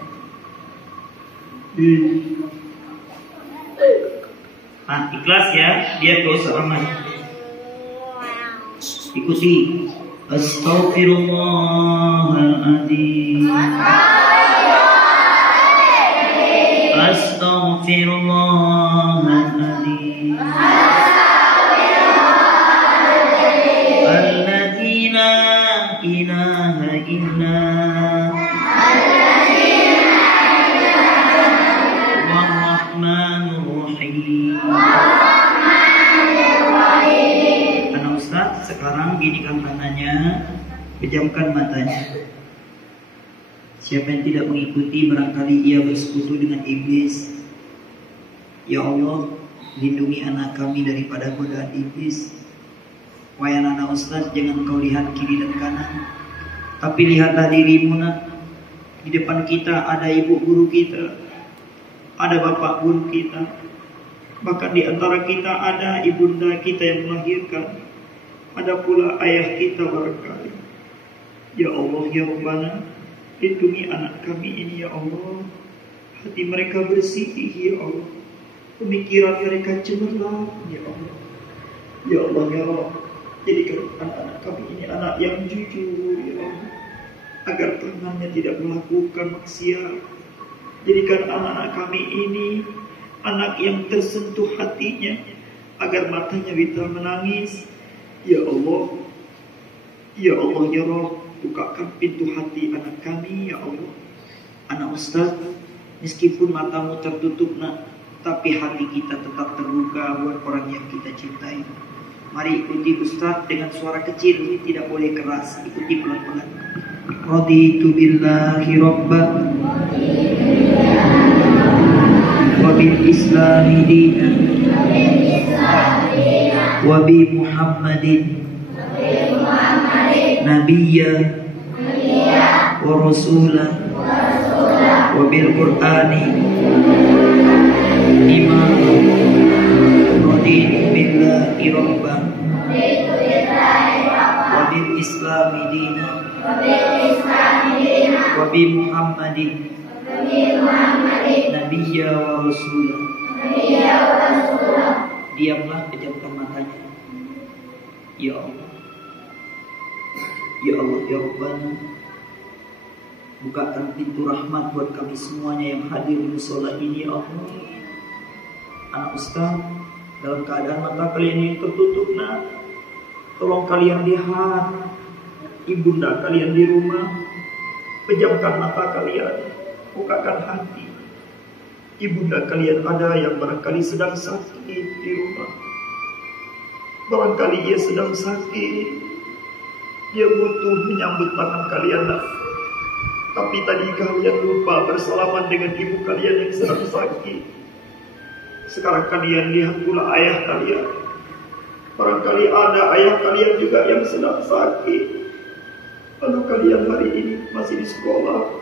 Nah, ikhlas ya, biar gak usah ramai. Ikuti. Astaghfirullahaladzim. Astaghfirullahaladzim. Alladzi la ilaha illa Anak Ustaz, sekarang ginikan tangannya, pejamkan matanya. Siapa yang tidak mengikuti barangkali ia bersekutu dengan iblis. Ya Allah, lindungi anak kami daripada godaan iblis. Wahai anak Ustaz, jangan kau lihat kiri dan kanan, tapi lihatlah dirimu nak. Di depan kita ada ibu guru kita, ada bapak guru kita, bahkan di antara kita ada ibunda kita yang melahirkan, ada pula ayah kita barangkali. Ya Allah, ya Rabbana, lindungi anak kami ini ya Allah. Hati mereka bersih ya Allah, pemikiran mereka cemerlang ya Allah. Ya Allah ya Rabb, jadikan anak-anak kami ini anak yang jujur ya Allah, agar tangannya tidak melakukan maksiat. Jadikan anak-anak kami ini anak yang tersentuh hatinya, agar matanya bisa menangis. Ya Allah, ya Allah ya Rabb, bukakan pintu hati anak kami ya Allah. Anak Ustaz, meskipun matamu tertutup nak, tapi hati kita tetap terbuka buat orang yang kita cintai. Mari ikuti Ustaz dengan suara kecil, tidak boleh keras, ikuti pelan-pelan. Raditu billahi rabba wa bil islami dinan wa bi Muhammadin nabiyya wa rasulah wa bil Qur'ani imam. Raditu billahi rabba wa bil islami dinan wa bi Muhammadin nabiyya wa rasulah. Diamlah, pejamkan matanya. Ya Allah, ya Allah, ya Rabbana, bukakan pintu rahmat buat kami semuanya yang hadir di musola ini ya Allah. Anak Ustaz, dalam keadaan mata kalian yang tertutup nak, tolong kalian lihat ibunda kalian di rumah. Pejamkan mata kalian, bukakan hati. Ibunda kalian ada yang barangkali sedang sakit di rumah. Barangkali ia sedang sakit, dia butuh menyambut tangan kalian nak. Tapi tadi kalian lupa bersalaman dengan ibu kalian yang sedang sakit. Sekarang kalian lihat pula ayah kalian. Barangkali ada ayah kalian juga yang sedang sakit. Lalu kalian hari ini masih di sekolah,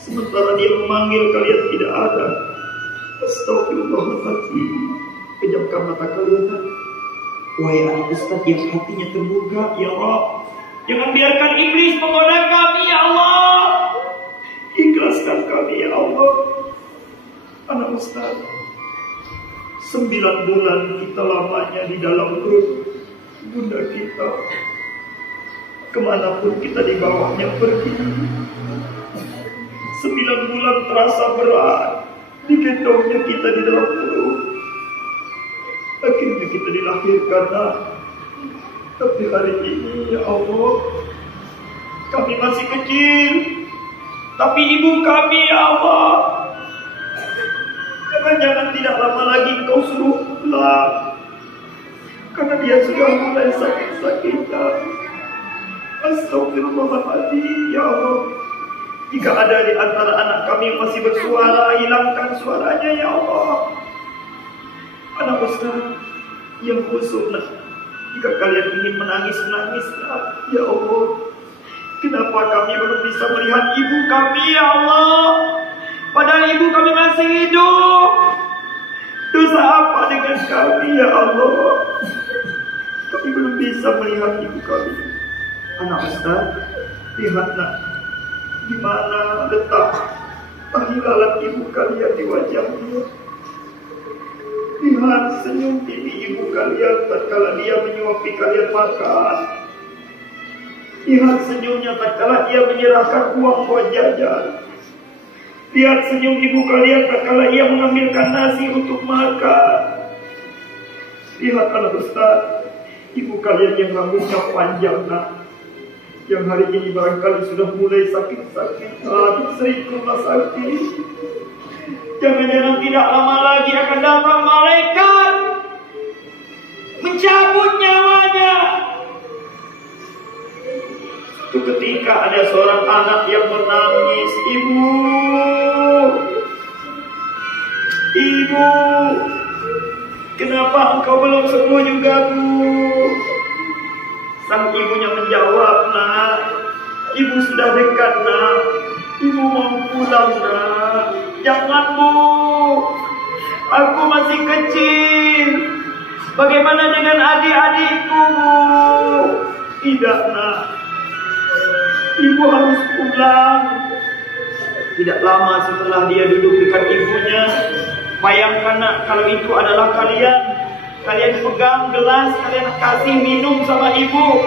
sementara dia memanggil kalian tidak ada. Astagfirullahaladzim. Pejamkan mata kalian. Wahai anak Ustaz yang hatinya terbuka, ya Allah, jangan biarkan iblis menggoda kami, ya Allah. Ikhlaskan kami, ya Allah. Anak Ustaz, 9 bulan kita lamanya di dalam perut bunda kita. Kemanapun kita dibawanya pergi. 9 bulan terasa berat, digendongnya kita di dalam perut. Akhirnya kita dilahirkan, nak. Tapi hari ini, ya Allah, kami masih kecil. Tapi ibu kami, ya Allah, jangan-jangan tidak lama lagi Engkau suruh pulang, karena dia sudah mulai sakit-sakitnya. Astagfirullahaladzim, ya Allah. Jika ada di antara anak kami yang masih bersuara, hilangkan suaranya, ya Allah. Anak Ustaz yang khusyuk, nak. Jika kalian ingin menangis-nangis, nak, ya Allah, kenapa kami belum bisa melihat ibu kami, ya Allah? Padahal ibu kami masih hidup. Dosa apa dengan kami, ya Allah? Kami belum bisa melihat ibu kami. Anak Ustaz, lihat, nak, di mana letak tahilalan ibu kalian di wajahnya. Lihat senyum pipi ibu kalian tatkala dia menyuapi kalian makan. Lihat senyumnya tatkala dia menyerahkan uang buat jajan. Lihat senyum ibu kalian tatkala ia mengambilkan nasi untuk makan. Lihat anak Ustaz, ibu kalian yang rambutnya panjang, nak, yang hari ini barangkali sudah mulai sakit-sakit, sering ke rumah sakit. Jangan-jangan tidak lama lagi akan datang malaikat mencabut nyawanya. Itu ketika ada seorang anak yang menangis, ibu, kenapa engkau belum sembuh juga, Bu? Sang ibunya menjawab, nak, ibu sudah dekat, nak. Ibu mau pulang, nak. Jangan, Bu, aku masih kecil. Bagaimana dengan adik-adikku, Bu? Tidak, nak, ibu harus pulang. Tidak lama setelah dia duduk dekat ibunya, bayangkan, nak, kalau itu adalah kalian. Kalian pegang gelas, kalian kasih minum sama ibu.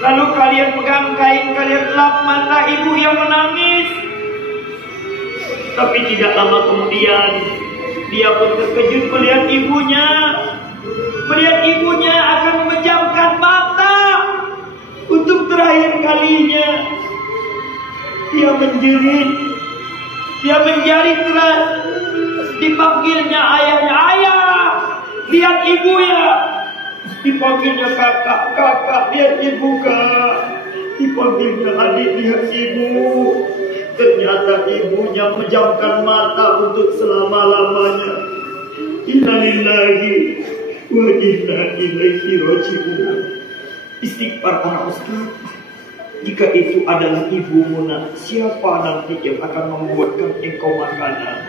Lalu kalian pegang kain, kalian lap mata ibu yang menangis. Tapi tidak lama kemudian, dia pun terkejut melihat ibunya. Melihat ibunya akan memejamkan mata untuk terakhir kalinya. Dia menjerit, dia menjerit keras. Dipanggilnya ayahnya, ayah, lihat ibu ya. Dipanggilnya kakak, kakak, lihat ibu, kak. Dipanggilnya adik, lihat ibu. Ternyata ibunya memejamkan mata untuk selama-lamanya. Inna lillahi wa inna ilaihi raji'un. Istighfar, anak Ustaz. Jika itu adalah ibumu, nak, siapa nanti yang akan membuatkan engkau makanan?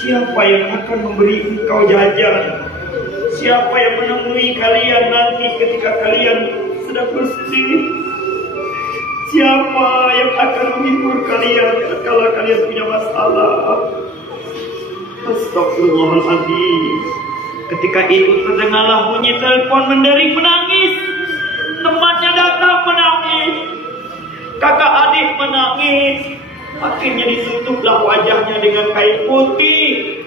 Siapa yang akan memberi engkau jajan? Siapa yang menemui kalian nanti ketika kalian sedang bersedih? Siapa yang akan menghibur kalian kalau kalian punya masalah? Astagfirullahaladzim. Ketika itu terdengarlah bunyi telepon mendering menangis. Temannya datang menangis. Kakak adik menangis. Akhirnya ditutuplah wajahnya dengan kain putih.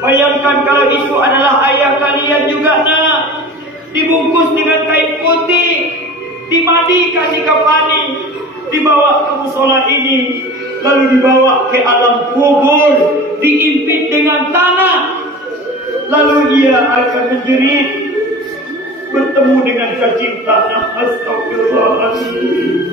Bayangkan kalau itu adalah ayah kalian juga, nak. Dibungkus dengan kain putih, dimandikan di kafani, dibawa ke musola ini, lalu dibawa ke alam kubur, diimpit dengan tanah, lalu ia akan menjerit bertemu dengan cacing tanah. Astagfirullahaladzim.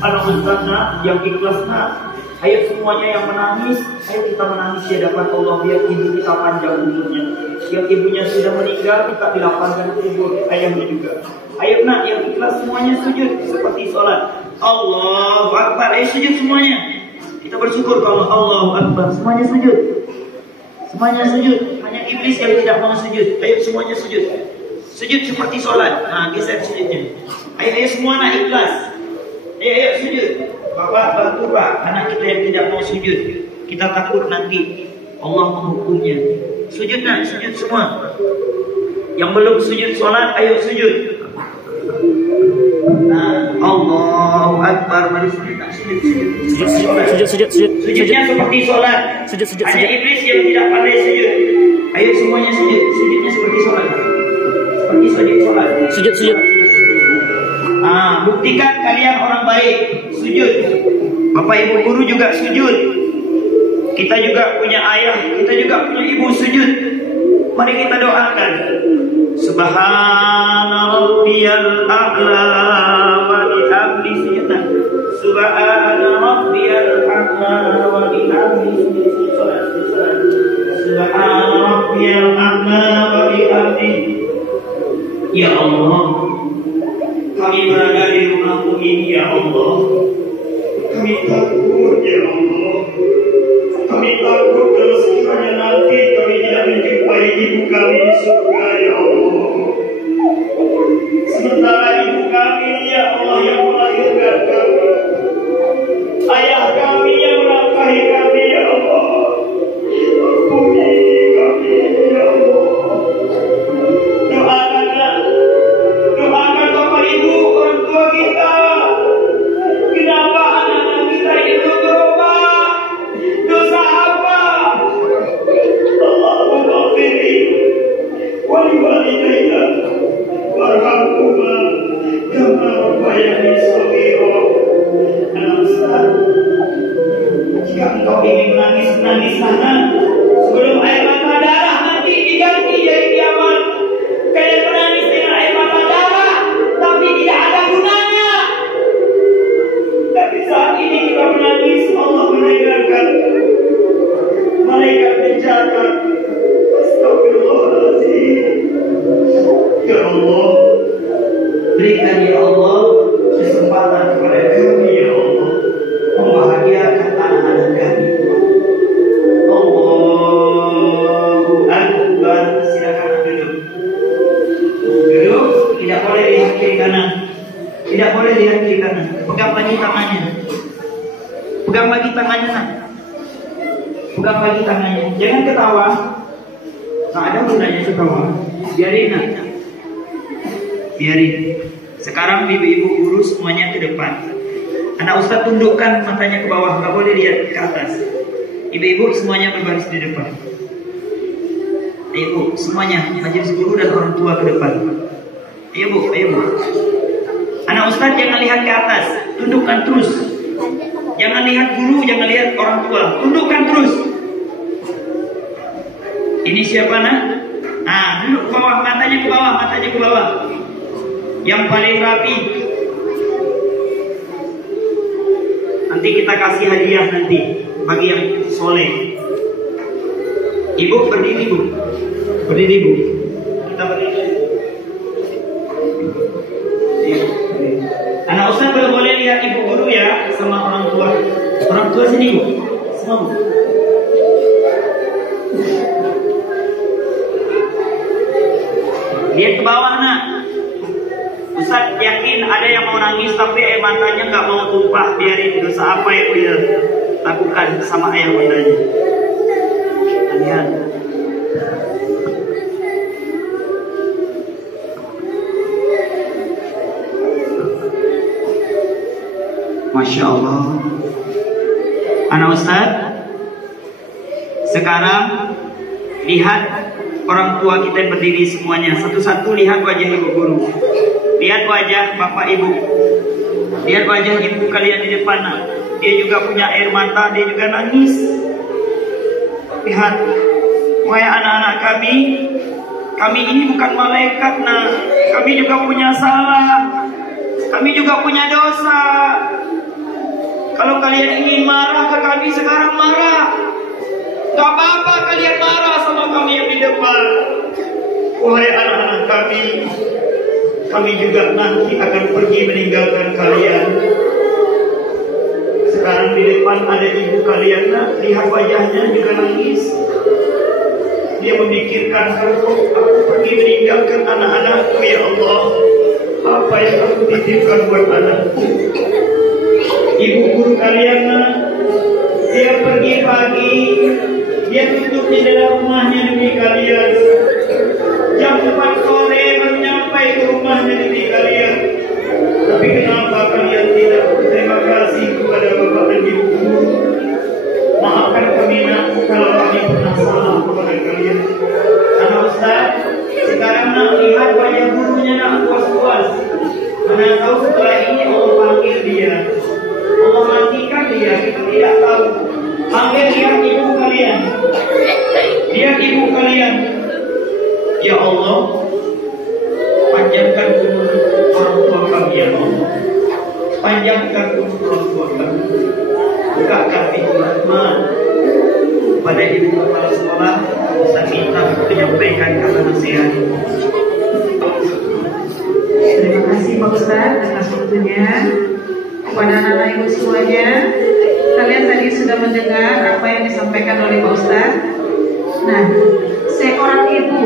Anak Ustaz, nak, yang ikhlas, nak, ayo semuanya yang menangis, ayo kita menangis di hadapan Allah biar ibu kita panjang umurnya. Yang ibunya sudah meninggal, kita dilapangkan kubur ayahnya juga. Ayo, nak, yang ikhlas semuanya sujud seperti sholat. Allahu Akbar. Ayo sujud semuanya. Kita bersyukur kalau Allahu Akbar. Semuanya sujud. Semuanya sujud. Hanya iblis yang tidak mau sujud. Ayo semuanya sujud. Sujud seperti sholat. Nah, geser sujudnya. Ayo semua anak ikhlas. Ayo sujud. Bapak bantu Pak, anak kita yang tidak mau sujud. Kita takut nanti Allah menghukumnya. Sujud nak, sujud semua. Yang belum sujud sholat, ayo sujud. Nah, Allahu Akbar. Mari sujud. Sujudnya seperti sholat. Hanya iblis yang tidak pandai sujud. Ayo semuanya sujud. Sujudnya seperti sholat. Seperti sujud sholat. Sujud. Buktikan kalian orang baik. Sujud. Bapak ibu guru juga sujud. Kita juga punya ayah, kita juga punya ibu sujud. Mari kita doakan. Subhana rabbiyal a'la wa bihamdi sujud. Subhana rabbiyal a'la wa bihamdi Subhana rabbiyal a'la wa bihamdi. Ya Allah, kami berada di rumahmu ini ya Allah. Kami takut ya Allah. Kami takut kalau sekiranya nanti kami tidak menjumpai ibu kami di surga ya Allah. Sementara ibu kami ya Allah yang melahirkan kami, ayah kami yang menafkahi kami ya Allah. Ampuni kami ya Allah. Doakan Bapak Ibu orang tua kita. Kenapa anak-anak kita itu berubah? Dosa apa? Allahumma ghfirli wa liwalidayya warhamhuma kama rabbayani shaghira. Ustaz, jika engkau ingin menangis sana sebelum air mata darah nanti diganti jadi kiamat. Kalian menangis dengan air mata darah tapi tidak ada gunanya. Tapi saat ini kita menangis, Allah menegakkan malaikat mencatat. Astagfirullahaladzim. Ya Allah, berikan ya Allah kesempatan kepada kami ya Allah, membahagiakan anak-anak kami. Allahu Akbar. Silakan duduk. Duduk, tidak boleh lihat kiri kanan. Tidak boleh lihat kiri kanan. Pegang lagi tangannya. Pegang lagi tangannya nak. Pegang lagi tangannya. Jangan ketawa. Tak ada gunanya ketawa. Biarin nak. Biarin. Sekarang ibu-ibu guru semuanya ke depan. Anak ustaz tundukkan matanya ke bawah. Gak boleh lihat ke atas. Ibu-ibu semuanya berbaris di depan. Ayo bu, semuanya majelis guru dan orang tua ke depan. Ayo bu. Anak ustaz jangan lihat ke atas, tundukkan terus. Jangan lihat guru, jangan lihat orang tua, tundukkan terus. Ini siapa nak? Duduk ke bawah, matanya ke bawah. Yang paling rapi. Nanti kita kasih hadiah nanti bagi yang soleh. Ibu berdiri bu. Kita berdiri. Anak ustaz belum boleh lihat ibu guru ya sama orang tua. Orang tua sini bu. Semua bu. Lihat ke bawah nak. Ustaz yakin ada yang mau nangis tapi air matanya nggak mau tumpah. Biarin, dosa apa yang dia lakukan sama ayah bundanya. Lihat. Masya Allah. Anak ustaz, sekarang lihat orang tua kita yang berdiri semuanya. Satu-satu lihat wajah ibu guru. Lihat wajah bapak ibu. Lihat wajah ibu kalian di depan. Dia juga punya air mata, dia juga nangis. Lihat, wahai anak-anak kami ini bukan malaikat nak. Kami juga punya salah. Kami juga punya dosa. Kalau kalian ingin marah ke kami sekarang marah. Gak apa-apa kalian marah sama kami yang di depan. Wahai anak-anak kami juga nanti akan pergi meninggalkan kalian. Sekarang di depan ada ibu kalian, lihat wajahnya juga nangis. Dia memikirkan, kalau aku pergi meninggalkan anak-anakku, ya Allah, apa yang aku titipkan buat anakku? Ibu guru kalian, dia pergi pagi, dia tutup jendela rumahnya demi kalian. Jam 4 sore baru nyampai ke rumahnya demi kalian. Tapi kenapa kalian tidak berterima kasih kepada bapak dan ibu guru? Maafkan kami nak kalau kami pernah salah kepada kalian. Karena Ustaz, sekarang nak lihat wajah gurunya nak puas-puas. Mana tahu setelah ini Allah panggil dia, Allah matikan dia, kita tidak tahu. Panggil lihat ibu kalian, lihat ibu kalian. Ya Allah, panjangkan umur orang tua kami, ya Allah. Panjangkan umur orang tua kami. Bukakan pintu rahmat pada ibu kepala sekolah. Saya minta menyampaikan kata nasihat. Terima kasih Pak Ustaz atas waktunya. Kepada anak-anak ibu semuanya, kalian tadi sudah mendengar apa yang disampaikan oleh Pak Ustaz. Nah, seorang ibu,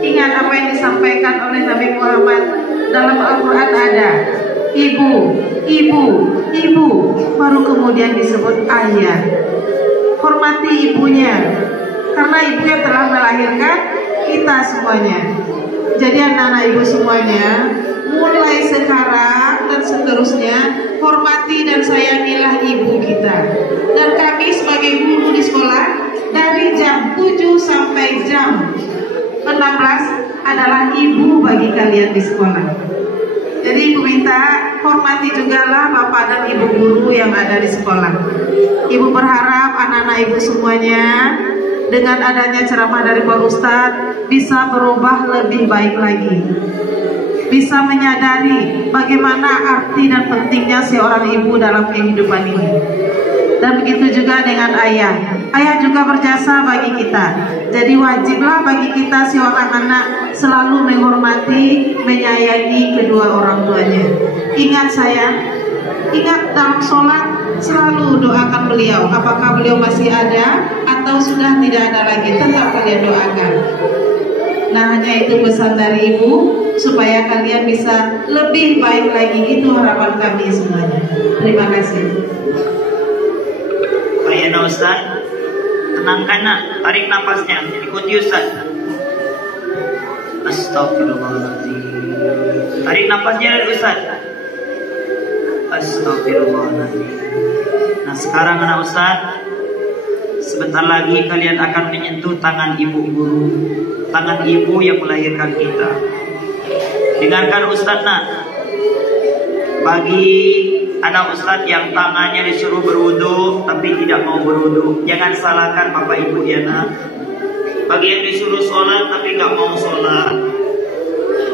ingat apa yang disampaikan oleh Nabi Muhammad dalam Al-Quran ada ibu, ibu, ibu, baru kemudian disebut ayah. Hormati ibunya, karena ibu yang telah melahirkan kita semuanya. Jadi anak-anak ibu semuanya, mulai sekarang dan seterusnya, hormati dan sayangilah ibu kita. Dan kami sebagai guru di sekolah, dari jam 7 sampai jam 16 adalah ibu bagi kalian di sekolah. Jadi ibu minta hormati juga lah bapak dan ibu guru yang ada di sekolah. Ibu berharap anak-anak ibu semuanya dengan adanya ceramah dari Pak Ustadz bisa berubah lebih baik lagi, bisa menyadari bagaimana arti dan pentingnya seorang ibu dalam kehidupan ini. Dan begitu juga dengan ayah. Ayah juga berjasa bagi kita. Jadi wajiblah bagi kita seorang anak selalu menghormati, menyayangi kedua orang tuanya. Ingat sayang, ingat dalam sholat selalu doakan beliau. Apakah beliau masih ada atau sudah tidak ada lagi, tetap kalian doakan. Nah, hanya itu pesan dari ibu, supaya kalian bisa lebih baik lagi. Itu harapan kami semuanya. Terima kasih. Ayana Ustaz, tenangkan nak, tarik nafasnya, ikuti Ustaz. Astagfirullahaladzim. Tarik nafasnya dari Ustaz. Astagfirullahaladzim. Nah sekarang anak Ustaz, sebentar lagi kalian akan menyentuh tangan ibu guru, tangan ibu yang melahirkan kita. Dengarkan Ustaz nak, bagi anak Ustaz yang tangannya disuruh berwudu tapi tidak mau berwudu, jangan salahkan bapak ibu ya nak. Bagi yang disuruh sholat tapi nggak mau sholat,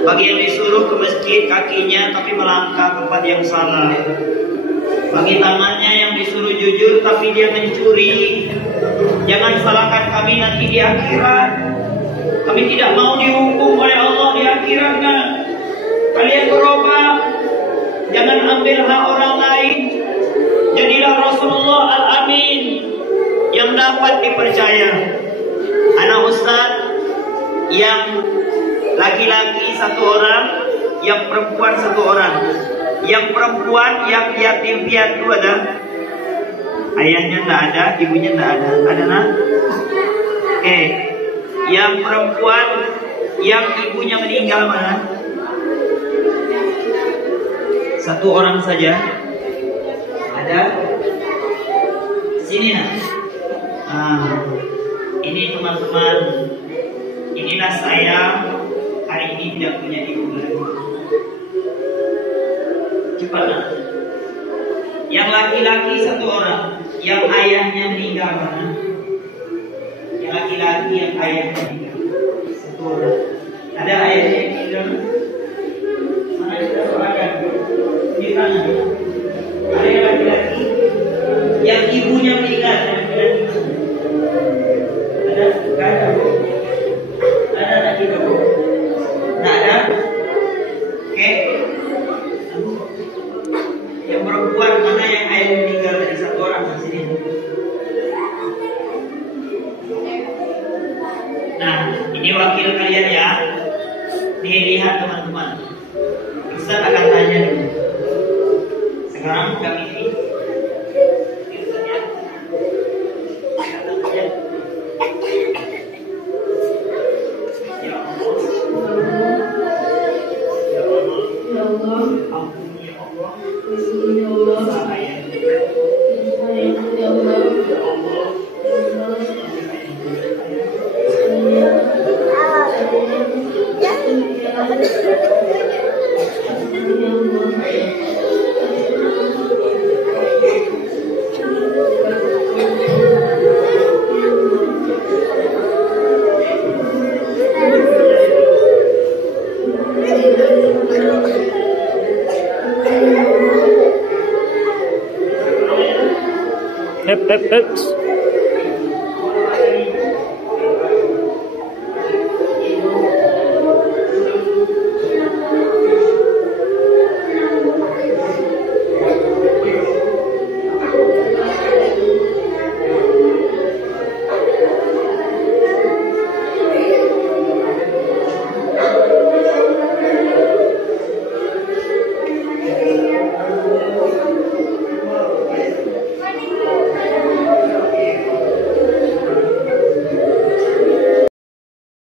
bagi yang disuruh ke masjid kakinya tapi melangkah tempat yang salah, bagi tangannya yang disuruh jujur tapi dia mencuri, jangan salahkan kami nanti di akhirat. Kami tidak mau dihukum oleh Allah di akhirat nak. Kalian berubah, jangan ambil hak orang lain. Jadilah Rasulullah Al-Amin yang dapat dipercaya. Anak Ustaz yang laki-laki 1 orang, yang perempuan 1 orang. Yang perempuan yang yatim piatu ada, ayahnya tidak ada, ibunya tidak ada. Ada nak? Oke. Yang perempuan yang ibunya meninggal mana? 1 orang saja. Ada? Sini nak. Ini teman-teman. Inilah saya hari ini tidak punya ibu lagi. Cepat nak. Yang laki-laki 1 orang, yang ayahnya meninggal mana? Yang laki-laki yang ayahnya meninggal 1 orang. Ada ayahnya yang meninggal? Mana kita doakan? Di tangan. Ada yang laki-laki yang ibunya meninggal, laki-laki. Ada? Gak ada bu. Ada anak kita bu. Gak ada? Oke. Yang perempuan mana yang ayahnya meninggal dari 1 orang di sini? Nah, panggil kalian ya. Nih lihat teman-teman. Ustaz akan tanya dulu. Sekarang buka ini. Hep.